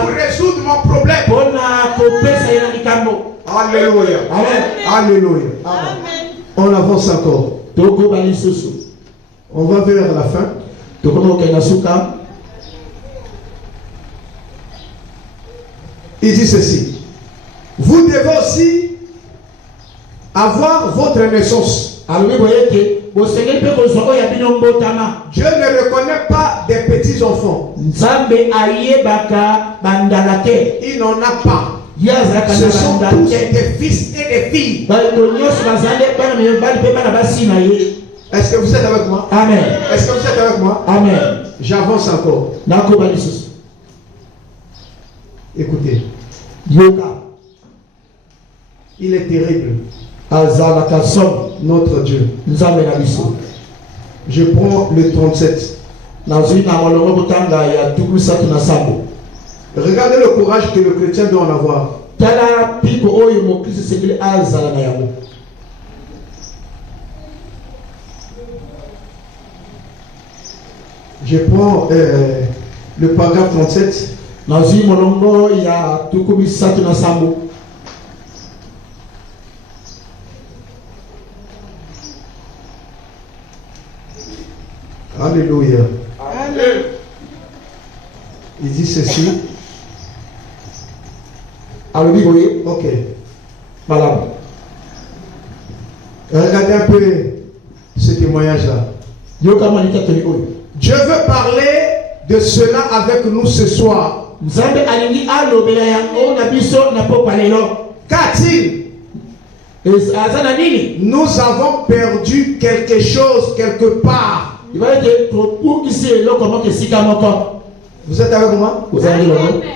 pour résoudre mon problème. Alléluia. Amen. Alléluia. Amen. On avance encore. On va vers la fin. Il dit ceci. Vous devez aussi avoir votre naissance. Dieu ne reconnaît pas des petits enfants. Il n'en a pas. Ce sont tous des fils et des filles. Est-ce que vous êtes avec moi? Amen. Est-ce que vous êtes avec moi? Amen. J'avance encore. Écoutez. Il est terrible. Notre Dieu. Je prends le 37. Regardez le courage que le chrétien doit en avoir. Je prends le paragraphe 37. Alléluia. Amen. Il dit ceci. Ok. Voilà. Regardez un peu ce témoignage-là. Dieu veut parler de cela avec nous ce soir. Qu'a-t-il? Nous avons perdu quelque chose quelque part. Vous êtes avec moi?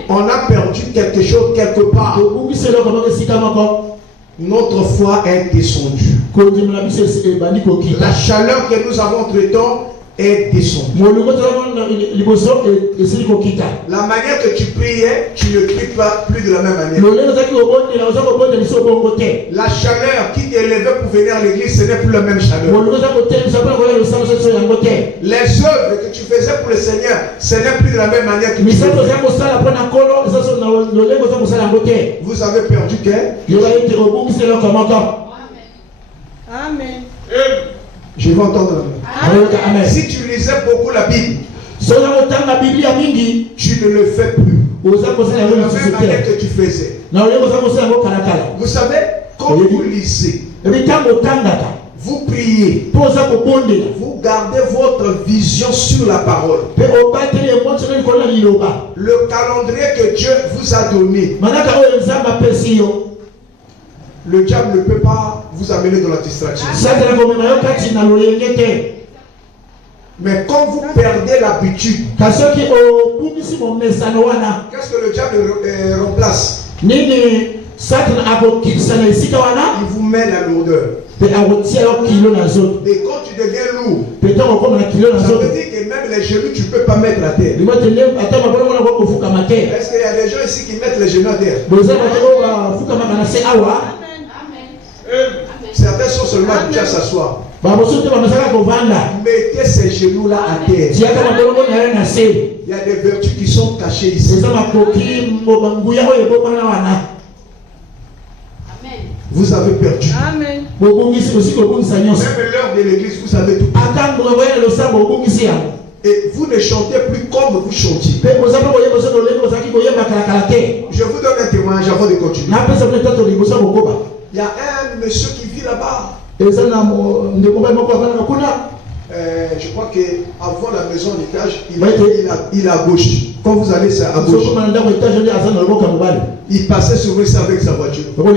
On a perdu quelque chose quelque part. Notre foi est descendue. La chaleur que nous avons entre-temps est descendue. La manière que tu priais, tu ne pries pas plus de la même manière. La chaleur qui t'élevait pour venir à l'église, ce n'est plus la même chaleur. Les œuvres que tu faisais pour le Seigneur, ce n'est plus de la même manière que tu faisais. Vous avez perdu qu'elle? Amen. Je vais entendre la main. Si tu lisais beaucoup la Bible, tu ne le fais plus. La même manière que tu faisais. Vous savez, quand vous lisez, vous priez, vous gardez votre vision sur la parole. Le calendrier que Dieu vous a donné, le diable ne peut pas vous amener dans la distraction. Mais quand vous perdez l'habitude, qu'est-ce que le diable remplace? Il vous met la lourdeur. Et quand tu deviens lourd, ça veut dire que même les genoux, tu ne peux pas mettre à terre. Est-ce qu'il y a des gens ici qui mettent les genoux à terre? Certains sont seulement habitués à s'asseoir. Mettez ces genoux-là à terre. Il y a des vertus qui sont cachées ici. Vous avez perdu. Amen. Même l'heure de l'église, vous avez tout perdu. Et vous ne chantez plus comme vous chantiez. Je vous donne un témoignage avant de continuer. Il y a un monsieur qui vit là-bas. je crois qu'avant la maison d'étage, il est à gauche. Quand vous allez, c'est à gauche. Il passait souvent ça avec sa voiture. Tantôt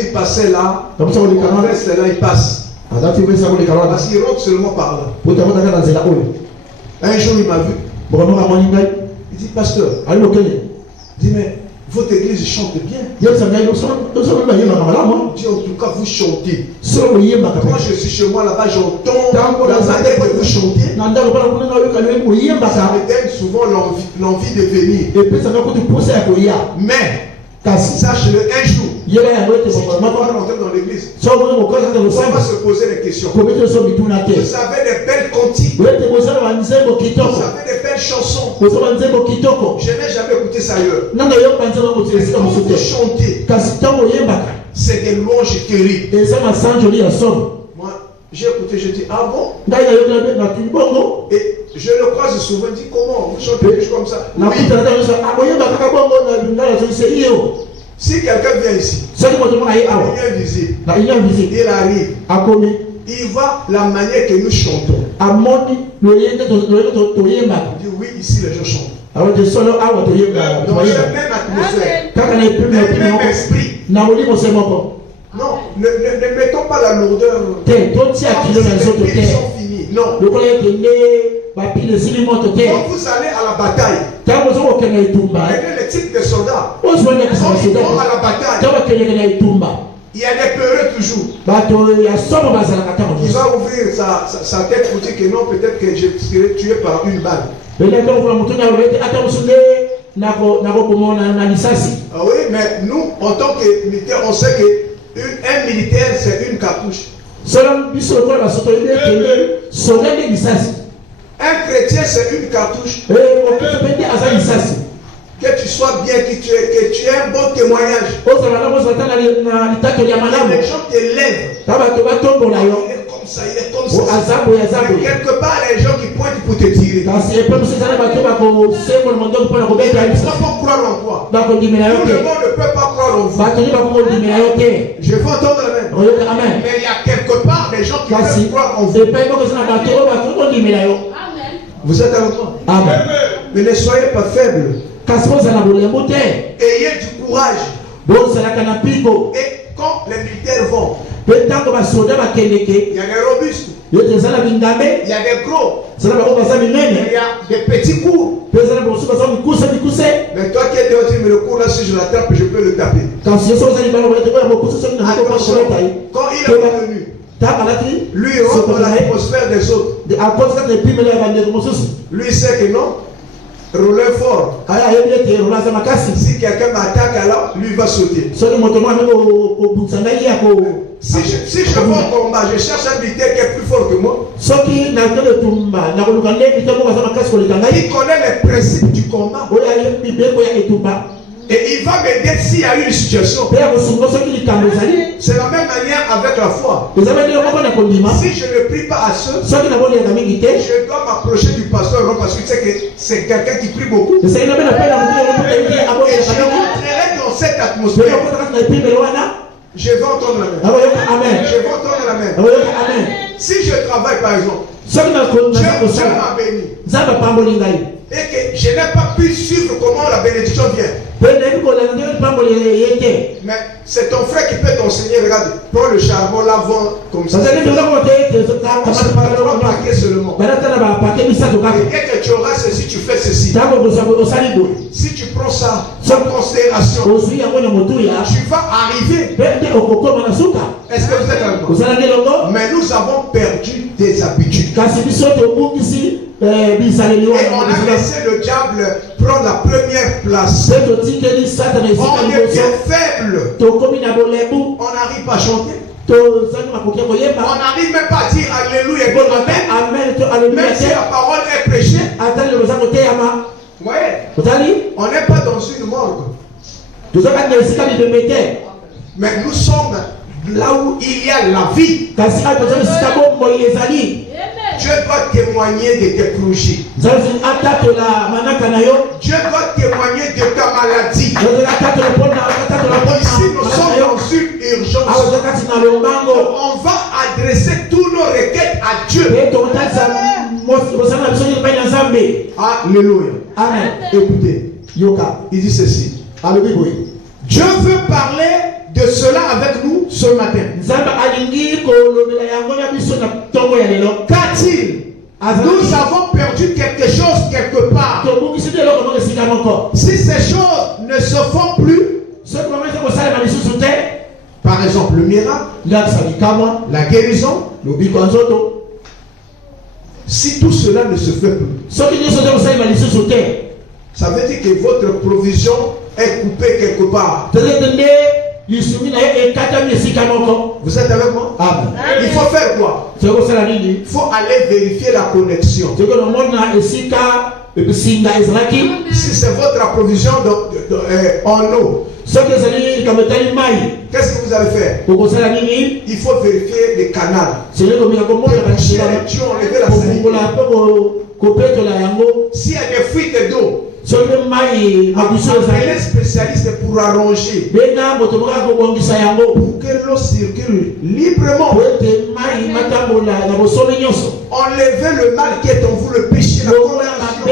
il passait là, on reste là, il passe. Parce qu'il rentre seulement par là. Un jour il m'a vu. Il dit, pasteur, il dit, mais votre église chante bien. Il dit, en tout cas, vous chantez. Quand je suis chez moi là-bas, j'entends la manière que vous chantez. Ça me donne souvent l'envie de venir. Mais, sache-le, un jour, si tu vas rentrer dans l'église, on va se poser des questions. Vous avez des belles cantiques. Vous avez des belles chansons. Je n'ai jamais écouté ça ailleurs. Quand vous chantez, c'est des louanges terribles. Moi, j'ai écouté, je dis, ah bon? Et je le croise souvent, je dis, comment vous chantez des choses comme ça? Oui. Si quelqu'un vient ici, il vient visiter, il arrive, il voit la manière que nous chantons. Il dit, oui, ici les gens chantent. Dans la même atmosphère, même esprit. Non, ne mettons pas la lourdeur. Les piles sont finis. Non. Quand vous allez à la bataille, prenez le type de soldats. Quand ils vont à la bataille, il y a des peureux toujours. Il va ouvrir sa tête pour dire que non, peut-être que je serai tué par une balle. Ah oui, mais nous, en tant que militaires, on sait qu'un militaire, c'est une cartouche. Un chrétien, c'est une cartouche. Que tu sois bien, que tu aies un bon témoignage. Les gens t'élèvent. Il est comme ça, il est comme ça. Mais quelque part, les gens qui pointent pour te tirer. Ils ne peuvent pas croire en toi. Tout le monde ne peut pas croire en vous. Je veux entendre la même. Mais il y a quelque part des gens qui peuvent croire en vous. Vous êtes avec moi? Amen. Mais ne soyez pas faibles. Ayez du courage. Et quand les militaires vont, il y a des robustes, il y a des gros, il y a des petits coups. Mais toi qui es dehors, mais le coup là, si je l'attrape, je peux le taper. Attention, quand il est revenu, lui il rentre dans l'atmosphère des autres. Lui sait que non. Roulez fort. Si quelqu'un m'attaque, alors lui va sauter. Si je vais au combat, je cherche un militaire qui est plus fort que moi. Il connaît les principes du combat. Et il va m'aider s'il y a une situation. C'est la même manière avec la foi. Si je ne prie pas à ceux, je dois m'approcher du pasteur parce que tu sais que c'est quelqu'un qui prie beaucoup. Et je rentrerai dans cette atmosphère. Je vais entendre la même. Je vais entendre la même. Si je travaille par exemple, Dieu m'a béni. Et que je n'ai pas pu suivre comment la bénédiction vient. Mais c'est ton frère qui peut t'enseigner. Regarde, prends le charbon, l'avant comme ça. Paquet seulement. Et dès que tu auras ceci, tu fais ceci. Si tu prends ça sans considération, tu vas arriver. Est-ce que vous êtes avec moi? Mais nous avons perdu des habitudes. Et on a laissé le diable prendre la première place. On est bien faible. On n'arrive pas à chanter. On n'arrive même pas à dire Alléluia et Amen. Même si la parole est prêchée. Ouais. On n'est pas dans une morgue. Mais nous sommes là où il y a la vie. Dieu doit témoigner de tes projets. Dieu doit témoigner de ta maladie. Ici, nous sommes dans une urgence. choses, on va adresser tous nos requêtes à Dieu. Alléluia. Amen. Écoutez, il dit ceci. Dieu veut parler de cela avec nous ce matin. Qu'a-t-il? Nous avons perdu quelque chose quelque part. Si ces choses ne se font plus, par exemple le miracle, la guérison, si tout cela ne se fait plus, ça veut dire que votre provision est coupée quelque part. Vous êtes avec moi? Amen. Il faut faire quoi? Il faut aller vérifier la connexion. Si c'est votre approvision en eau, qu'est-ce que vous allez faire? Il faut vérifier les canaux. S'il y a des fuites d'eau, appelez spécialiste pour arranger, pour que l'eau circule librement. Enlevez le mal qui est en vous, le péché, la condamnation.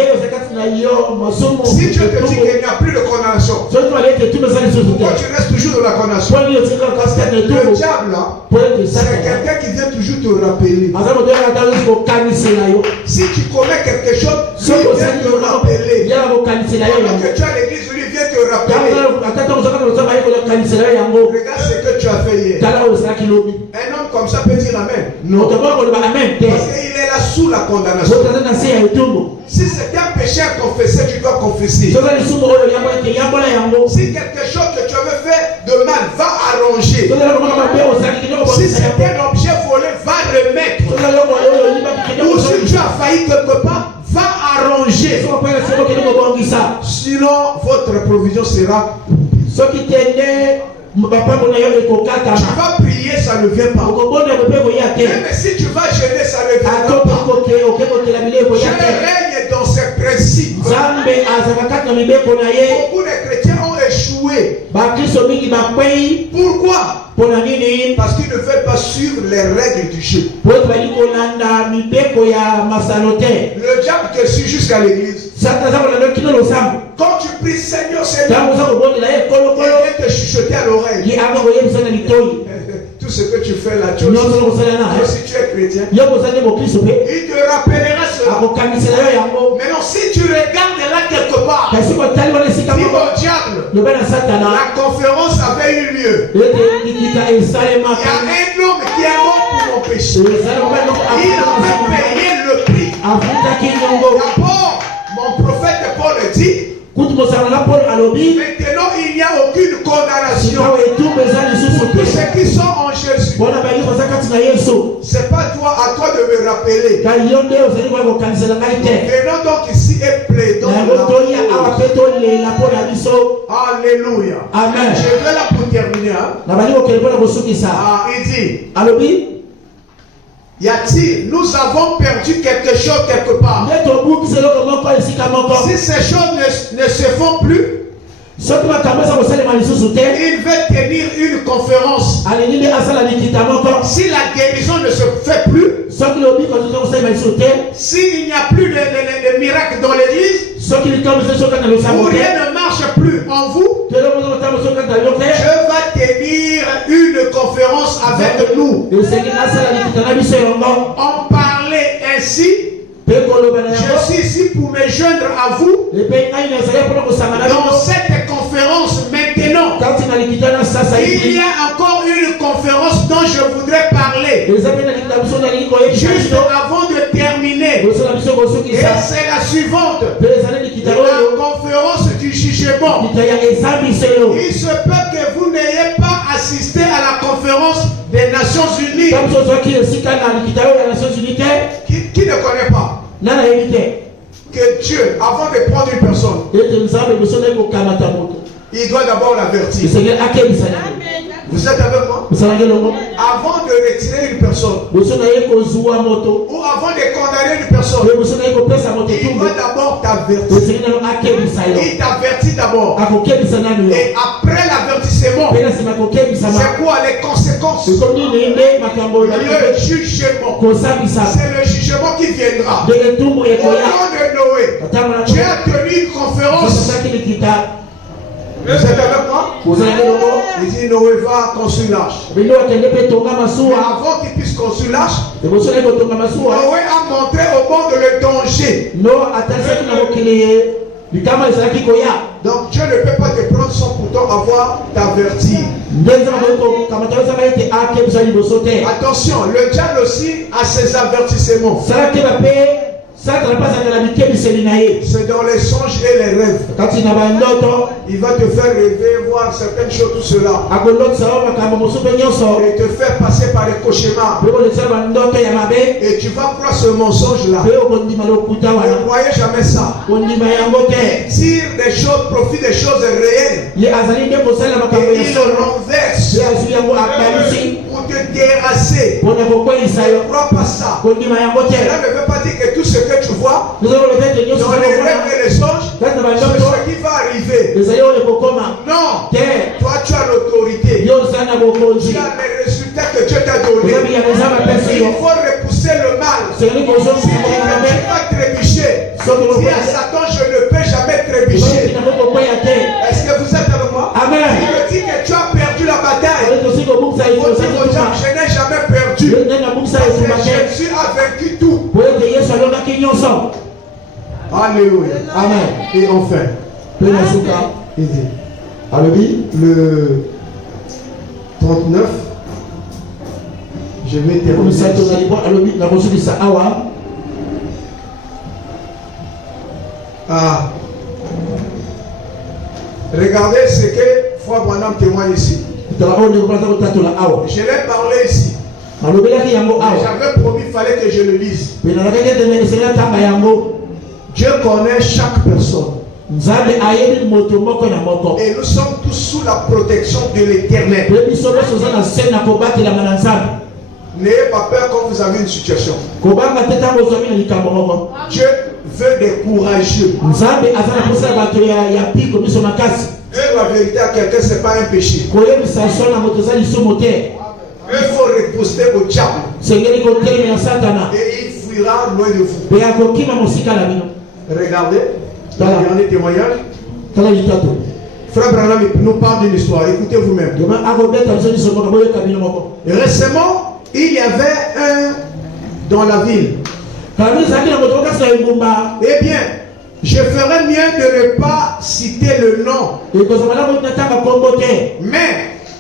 Si Dieu te dit qu'il n'y a plus de condamnation, pourquoi tu restes toujours dans la condamnation? Parce que le diable, c'est quelqu'un qui vient toujours te rappeler. Si tu commets quelque chose, il vient te rappeler. Pendant que tu as l'église, lui vient te rappeler. Regarde ce que tu as fait hier. Un homme comme ça peut dire Amen. Non. Parce qu'il est là sous la condamnation. Si c'est un péché à confesser, tu dois confesser. Si quelque chose que tu avais fait de mal, va arranger. Si c'est un objet volé, va remettre. Ou si tu as failli quelque part, va arranger. Sinon, votre provision sera. Tu vas prier, ça ne vient pas. Même si tu vas gêner, ça ne vient pas. Je règne dans ces principes. Beaucoup de chrétiens ont échoué. Pourquoi? Parce qu'ils ne veulent pas suivre les règles du jeu. Le diable te suit jusqu'à l'église. Quand tu pries Seigneur, Seigneur, il vient te chuchoter à l'oreille. Tout ce que tu fais là, Dieu, si tu es chrétien, il te rappellera cela. Maintenant, si tu regardes là quelque part, dis au diable, la conférence avait eu lieu. Il y a un homme qui est mort pour mon péché. Il avait payé le prix. D'abord, mon prophète Paul dit, maintenant il n'y a aucune condamnation pour tous ceux qui sont en Jésus. C'est pas toi, à toi de me rappeler. Venons donc ici et plaidons. Alléluia. Amen. Je vais là pour terminer. Il dit, nous avons perdu quelque chose quelque part. Si ces choses ne se font plus, il veut tenir une conférence. Si la guérison ne se fait plus, s'il n'y a plus de miracles dans l'église, où rien ne marche plus en vous, Dieu va tenir une conférence avec nous. On parlait ainsi. Je suis ici pour me joindre à vous dans cette conférence maintenant. Il y a encore une conférence dont je voudrais parler juste avant de terminer. Et c'est la suivante. La conférence du jugement. Il se peut que vous n'ayez pas assisté à la conférence des Nations Unies. Qui ne connaît pas que Dieu, avant de prendre une personne, il doit d'abord l'avertir. Vous êtes avec moi? Avant de retirer une personne ou avant de condamner une personne, il doit d'abord t'avertir. Il t'avertit d'abord. Et après l'avertissement, c'est quoi les conséquences? sentence, le jugement. C'est le jugement qui viendra. Au nom de Noé, Dieu a tenu une conférence. Vous êtes avec moi? Il dit Noé va construire l'arche. Mais avant qu'il puisse construire l'arche, Noé a montré au monde le danger. Donc Dieu ne peut pas te prendre sans pourtant avoir t'avertir. Attention, le diable aussi a ses avertissements. C'est dans les songes et les rêves. Il va te faire rêver, voir certaines choses, tout cela. Et te faire passer par les cauchemars. Et tu vas croire ce mensonge-là. Ne croyez jamais ça. Tire des choses, profite des choses réelles. Et il renverse pour te terrasser. Ne crois pas ça. Cela ne veut pas dire que tout ce que tu vois dans les rêves et les songes, c'est ce qui va arriver. Non, toi tu as l'autorité. Tu as les résultats que Dieu t'a donnés. Il faut repousser le mal. Si tu vas trébucher, dis à Satan, je ne peux jamais trébucher. Est-ce que vous êtes avec moi? Amen. Si tu dis que tu as perdu la bataille, il faut dire au diable, je n'ai jamais perdu. Jésus a vaincu tout. Alléluia. Amen. Et enfin, il dit, le 39, je vais terminer. Regardez ce que Frère Branham témoigne ici. Je l'ai parlé ici. J'avais promis qu'il fallait que je le lise. Dieu connaît chaque personne. Et nous sommes tous sous la protection de l'Éternel. N'ayez pas peur quand vous avez une situation. Dieu veut des courageux. Dire la vérité à quelqu'un, ce n'est pas un péché. Il faut riposter au diable. Et il fuira loin de vous. Regardez, dans le dernier témoignage, Frère Branham nous parle d'une histoire. Écoutez vous-même. Récemment, il y avait un dans la ville. Eh bien, je ferais mieux de ne pas citer le nom. Mais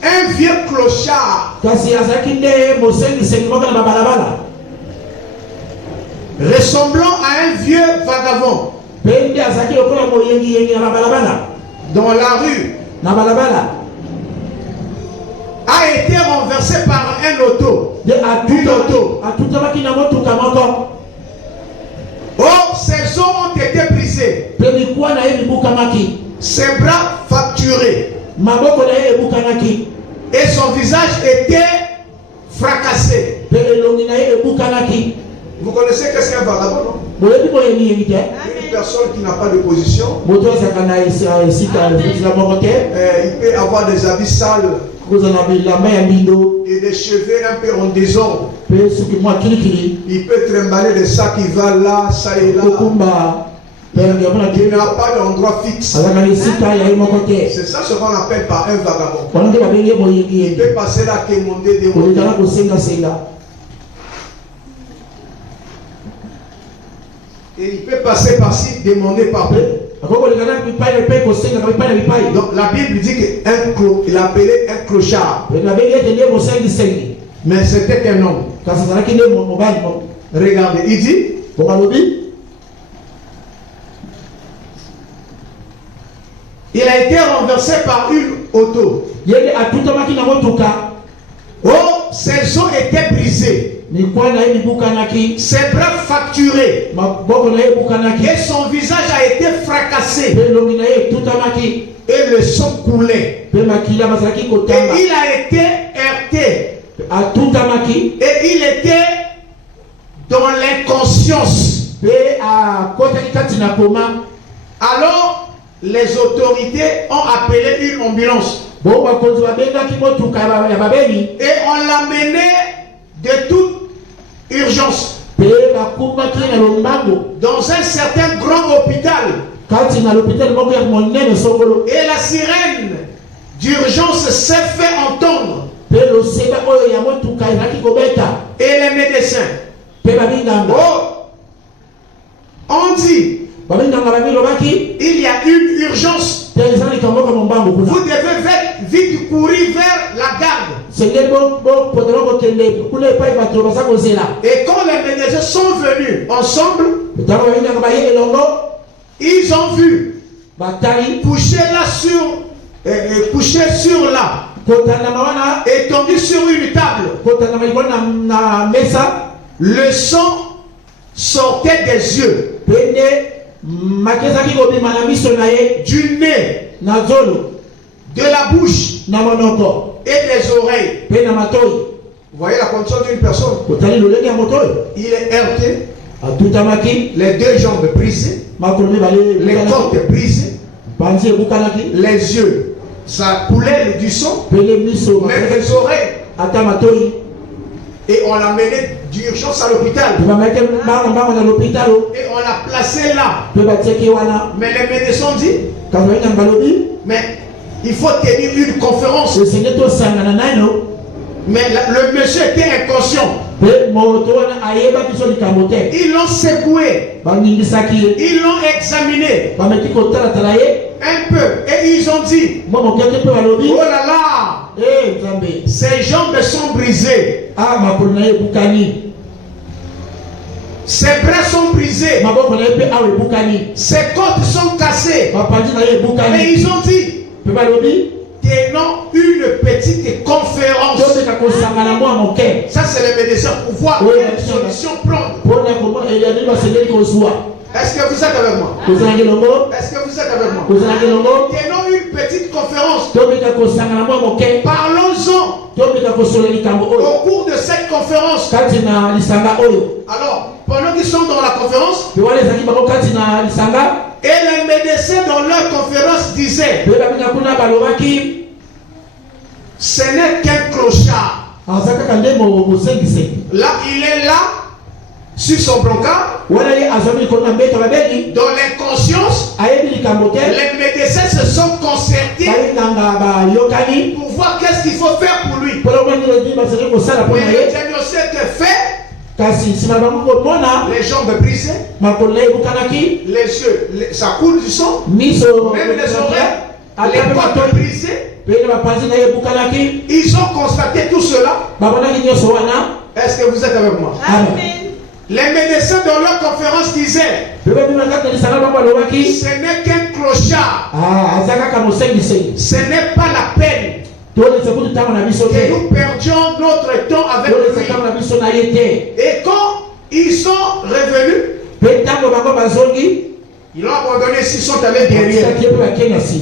un vieux clochard ressemblant à un vieux vagabond dans la rue a été renversé par un auto. Oh, ses os ont été brisés, ses bras fracturés et son visage était fracassé. Vous connaissez qu'est-ce qu'un vagabond, non? Une personne qui n'a pas de position. Il peut avoir des habits sales et des cheveux un peu en désordre. Il peut trimballer des sacs qui va là, ça et là. Il n'a pas d'endroit fixe. C'est ça ce qu'on appelle par un vagabond. Il peut passer là, démonter. Et il peut passer par-ci, demander par-là. Donc la Bible dit qu'il appelait un clochard. Mais c'était qu'un homme. Regardez, il dit, il a été renversé par une auto. Oh, ses os étaient brisés. Ses bras fracturés. Et son visage a été fracassé. Et le sang coulait. Et il a été heurté. Et il était dans l'inconscience. Alors, les autorités ont appelé une ambulance. Et on l'amenait de toute urgence dans un certain grand hôpital. Et la sirène d'urgence s'est fait entendre. Et les médecins, on dit, il y a une urgence. Vous devez vite courir vers la garde. Et quand les médecins sont venus ensemble, ils ont vu couché sur là, étendu sur une table. Le sang sortait des yeux, du nez, de la bouche et des oreilles. Vous voyez la condition d'une personne. Il est heurté, les deux jambes brisées, les côtes brisées, les yeux, ça coulait du sang, même les oreilles. Et on l'a mené d'urgence à l'hôpital. Et on l'a placé là. Mais les médecins ont dit, mais il faut tenir une conférence. Mais le monsieur était inconscient. Ils l'ont secoué. Ils l'ont examiné un peu. Et ils ont dit, oh là là, ses jambes sont brisées. Ses bras sont brisés. Ses côtes sont cassées. Et ils ont dit, tenons une petite conférence. Ça, c'est les médecins pour voir quelle solution prendre. Est-ce que vous êtes avec moi? Est-ce que vous êtes avec moi? Tenons une petite conférence. Parlons-en. Au cours de cette conférence, alors, pendant qu'ils sont dans la conférence, et les médecins dans leur conférence disaient, ce n'est qu'un clochard. Là, il est là, sur son brancard, dans l'inconscience, les médecins se sont concertés pour voir qu'est-ce qu'il faut faire pour lui. Mais le diagnostic est fait. Les jambes brisées, les yeux, ça coule du sang, même les oreilles, les côtes brisées. Ils ont constaté tout cela. Est-ce que vous êtes avec moi? Amen. Les médecins dans leur conférence disaient, ce n'est qu'un clochard. Ce n'est pas la peine que nous perdions notre temps avec lui. Et quand ils sont revenus, ils ont abandonné, s'ils sont allés derrière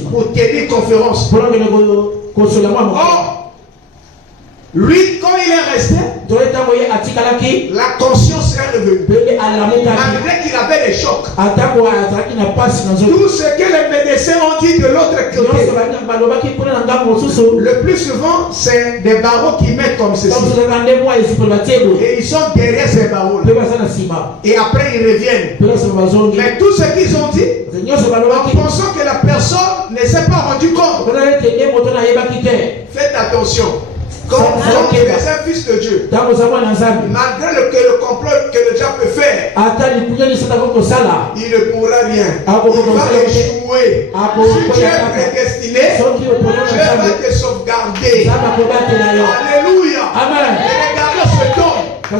pour tenir conférence. Or, lui, quand il est resté, la conscience est revenue. Malgré qu'il avait des chocs. Tout ce que les médecins ont dit de l'autre côté, le plus souvent, c'est des barreaux qui mettent comme ceci. Et ils sont derrière ces barreaux. Et après, ils reviennent. Mais tout ce qu'ils ont dit, en pensant que la personne ne s'est pas rendu compte. Faites attention. Quand tu es un fils de Dieu, malgré le complot que le diable peut faire, il ne pourra rien. Il va échouer. Si tu es prédestiné, Dieu va te sauvegarder. Alléluia. Amen. Et regardez cet homme. Il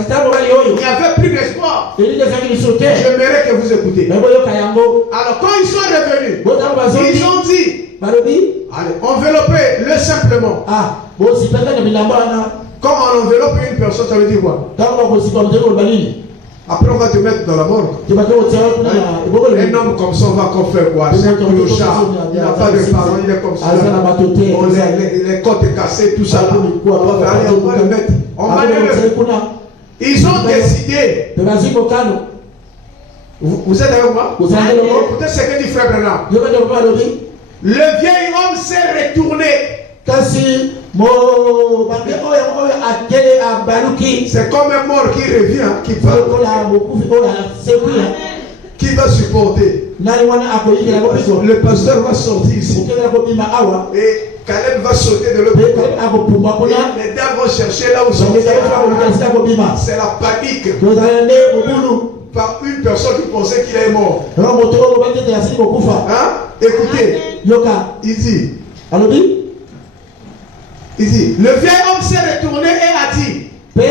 n'y avait plus d'espoir. J'aimerais que vous écoutez. Alors quand ils sont revenus, ils ont dit, allez, enveloppez-le simplement. Quand on enveloppe une personne, ça veut dire quoi? Après, on va te mettre dans la morgue. Un homme comme ça, on va encore faire quoi? C'est un clochard. Il n'a pas de parents, il est comme ça. Les côtes cassées, tout ça. On va le mettre. On va le mettre. Ils ont décidé. Vous êtes avec moi? Écoutez ce que dit Frère Branham. Le vieil homme s'est retourné. C'est comme un mort qui revient, qui va supporter. Le pasteur va sortir ici. Et Caleb va sauter de l'autre côté. Les dames vont chercher là où sont. C'est la panique. Par une personne qui pensait qu'il est mort. Hein? Écoutez. Il dit, le vieil homme s'est retourné et a dit, je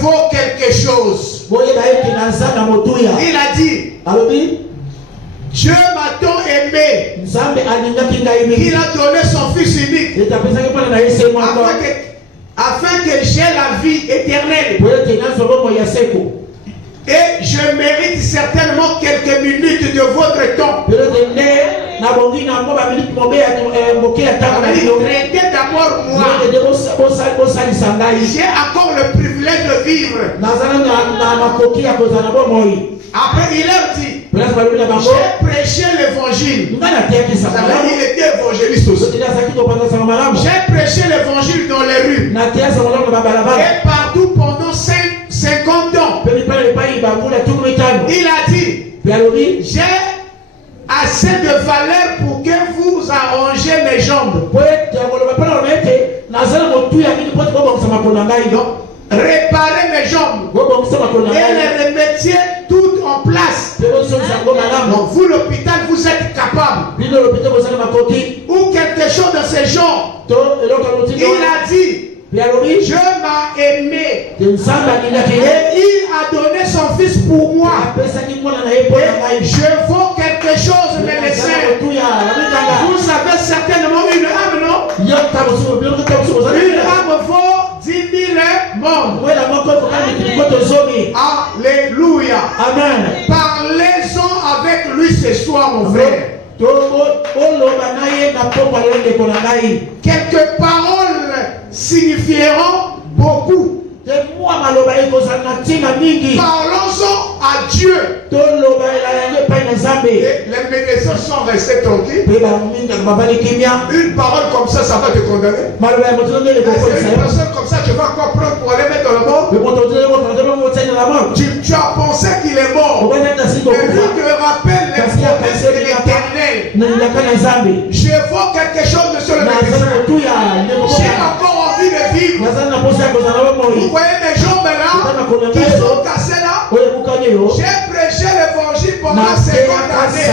vaux quelque chose. Il a dit, Dieu m'a tant aimé qu'il a donné son fils unique afin que j'aie la vie éternelle. Et je mérite certainement quelques minutes de votre temps. Traitez d'abord moi. J'ai encore le privilège de vivre. Après il leur dit, j'ai prêché l'évangile. Il était évangéliste aussi. J'ai prêché l'évangile dans les rues et partout pendant 50 ans. Il a dit, j'ai assez de valeur pour que vous arrangez mes jambes. Réparez mes jambes et les remettiez toutes en place. Donc vous l'hôpital, vous êtes capable. Ou quelque chose de ce genre. Il a dit, Dieu m'a aimé et il a donné son fils pour moi. Et je vaux quelque chose, mes médecins. Vous avez certainement une âme, non? Une âme vaut 10 000 morts. Alléluia. Amen. Parlez-en avec lui ce soir, mon frère. Quelques paroles signifieront beaucoup. Parlons-en à Dieu. Et les médecins sont restés tranquilles. Une parole comme ça va te condamner. Une personne comme ça, tu vas encore prendre pour aller mettre dans le mort. Tu as pensé qu'il est mort. Mais lui te rappelle les promesses de l'Éternel. Je vaux quelque chose, monsieur le médecin. J'ai encore envie de vivre. Vous voyez mes jambes là, qui sont cassées là. J'ai prêché l'évangile pendant 50 années.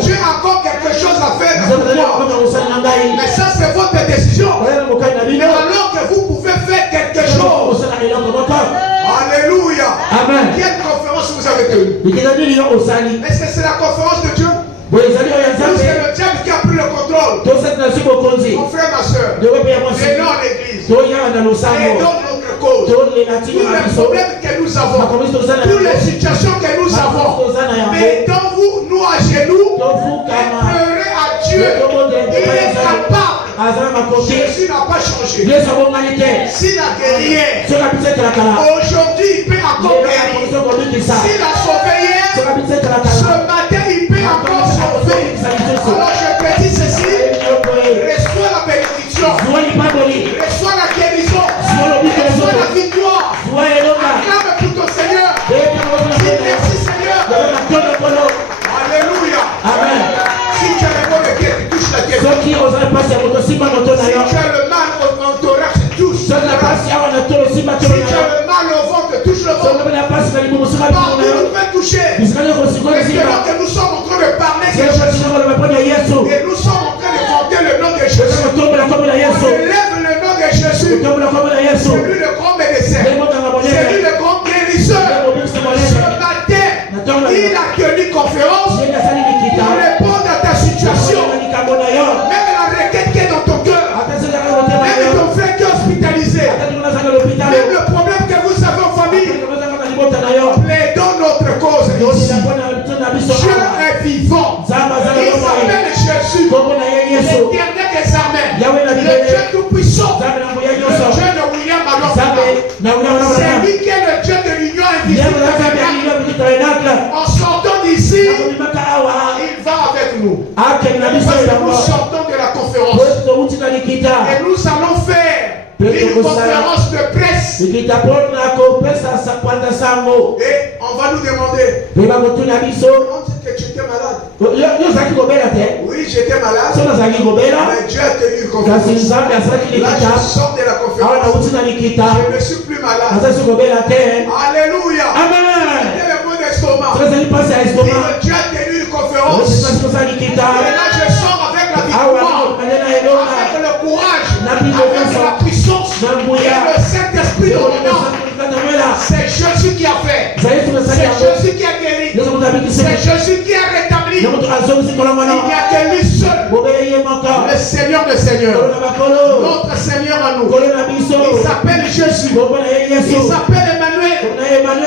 J'ai encore quelque chose à faire pour moi. Mais ça, c'est votre décision. Mais alors que vous pouvez faire quelque chose. Alléluia. Amen. Quelle conférence vous avez tenue? Est-ce que c'est la conférence de Dieu? Ou c'est le diable qui a pris le contrôle? Mon frère, ma soeur, aidons l'église, aidons notre cause, tous les problèmes que nous avons, toutes les situations que nous avons, mettons-vous nous à genoux et pleurez à Dieu. Il est capable. Jésus n'a pas changé. S'il a guéri hier, aujourd'hui il peut encore guérir. S'il a sauvé hier, ce matin il peut encore sauver. Alors je te dis ceci, reçois la bénédiction, reçois la guérison, reçois la victoire. Acclame pour ton Seigneur. Dis merci Seigneur. Alléluia. Amen. Si tu as le bon pied, tu touches la tête. Si tu as le mal au thorax, touche. Si tu as le mal au ventre, touche le ventre. Partout tu peux toucher. Maintenant que nous sommes en train de parler de Jésus, et nous sommes en train de vanter le nom de Jésus, on élève le nom de Jésus. C'est lui le grand médecin, c'est lui le grand guérisseur. Ce matin, il a tenu conférence pour répondre à ta situation. Même la requête qui est dans ton cœur, même ton frère qui est hospitalisé, même le problème que vous avez en famille, plaidons notre cause ici. Dieu est vivant. Il s'appelle Jésus, l'Éternel des armées, le Dieu tout-puissant, le Dieu de William Alonso. C'est lui qui est le Dieu de l'union invisible. En sortant d'ici, il va que nous sortons de la conférence. Et nous allons faire une conférence de presse. Et on va nous demander, que tu étais malade. Oui, j'étais malade. Mais Dieu a tenu une conférence. Là, je sors de la conférence. Je ne suis plus malade. Alléluia. C'était le mot d'estomac. Dieu a tenu une conférence. Et là, je sors avec la victoire, avec le courage, avec la puissance et le Saint-Esprit de mon nom. C'est Jésus qui a fait. C'est Jésus qui a guéri. C'est Jésus qui a rétabli. Il n'y a que lui seul, le Seigneur des Seigneurs, notre Seigneur à nous. Il s'appelle Jésus. Il s'appelle Emmanuel.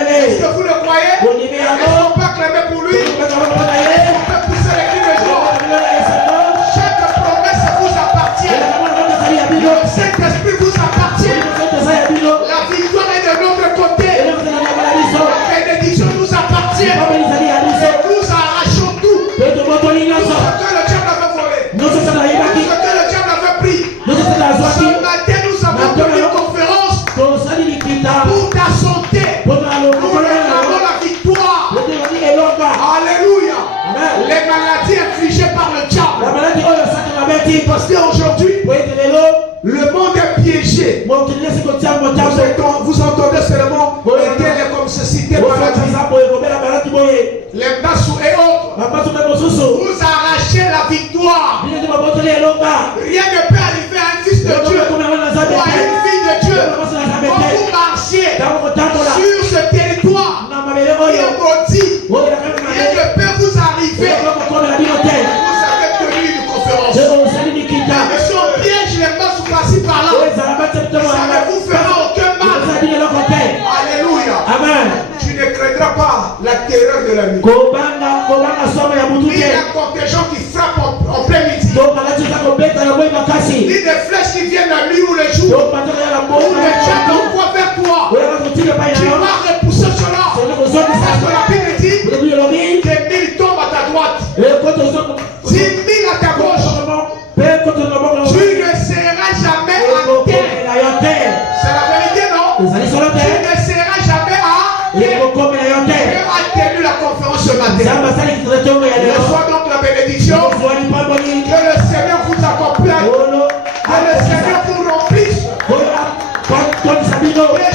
Est-ce que vous le croyez? Est-ce qu'on peut acclamer pour lui? Est-ce qu'on peut pousser les cris de joie? Chaque promesse vous appartient. Le Saint-Esprit vous appartient. La victoire est de notre côté. La bénédiction nous appartient. Et nous arrachons tout. Tout ce que le diable avait volé. Tout ce que le diable avait pris. Ce matin, nous avons tenu une conférence pour ta santé. Nous réclamons la victoire. Alléluia. Les maladies infligées par le diable. Parce qu'aujourd'hui, le monde est piégé. Vous entendez seulement les comme ceci, des maladies, les bassous et autres. Vous arrachez la victoire. Rien ne peut arriver à un fils de Dieu ou à une fille de Dieu. Quand vous marchiez sur ce territoire qui est maudit, rien ne peut vous arriver. Vous avez tenu une conférence. Mais si on piège les bassous par-ci par-là, ça ne vous fera aucun mal. Alléluia. Amen. Tu ne craindras pas la terreur de la nuit. Ni la contagion qui frappe en plein midi. Ni des flèches qui viennent la nuit ou le jour. Ou les diables envoient vers toi. Tu vas repousser cela. Parce que la Bible dit que 1000 tombent à ta droite. 10 000 à ta gauche. Tu ne seras jamais à terre. C'est la vérité, non? Tu ne seras jamais à terre. Dieu a tenu la conférence ce matin. Reçois donc la bénédiction. Que le Seigneur vous accompagne. Que le Seigneur vous remplisse. Que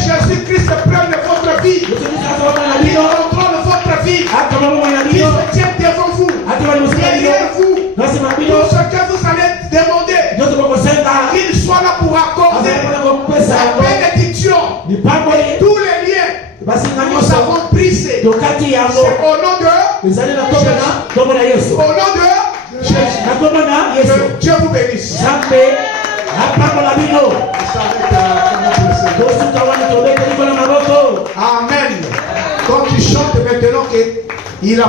Jésus-Christ prenne votre vie. Qu'il contrôle votre vie. Qu'il se tienne devant vous. Derrière vous. Tout ce que vous allez demander, qu'il soit là pour accorder la bénédiction. Et tous les liens nous avons brisé. C'est au nom de Jésus. Au nom de Jésus. Que Dieu vous bénisse. Amen. Quand tu chantes maintenant qu'il a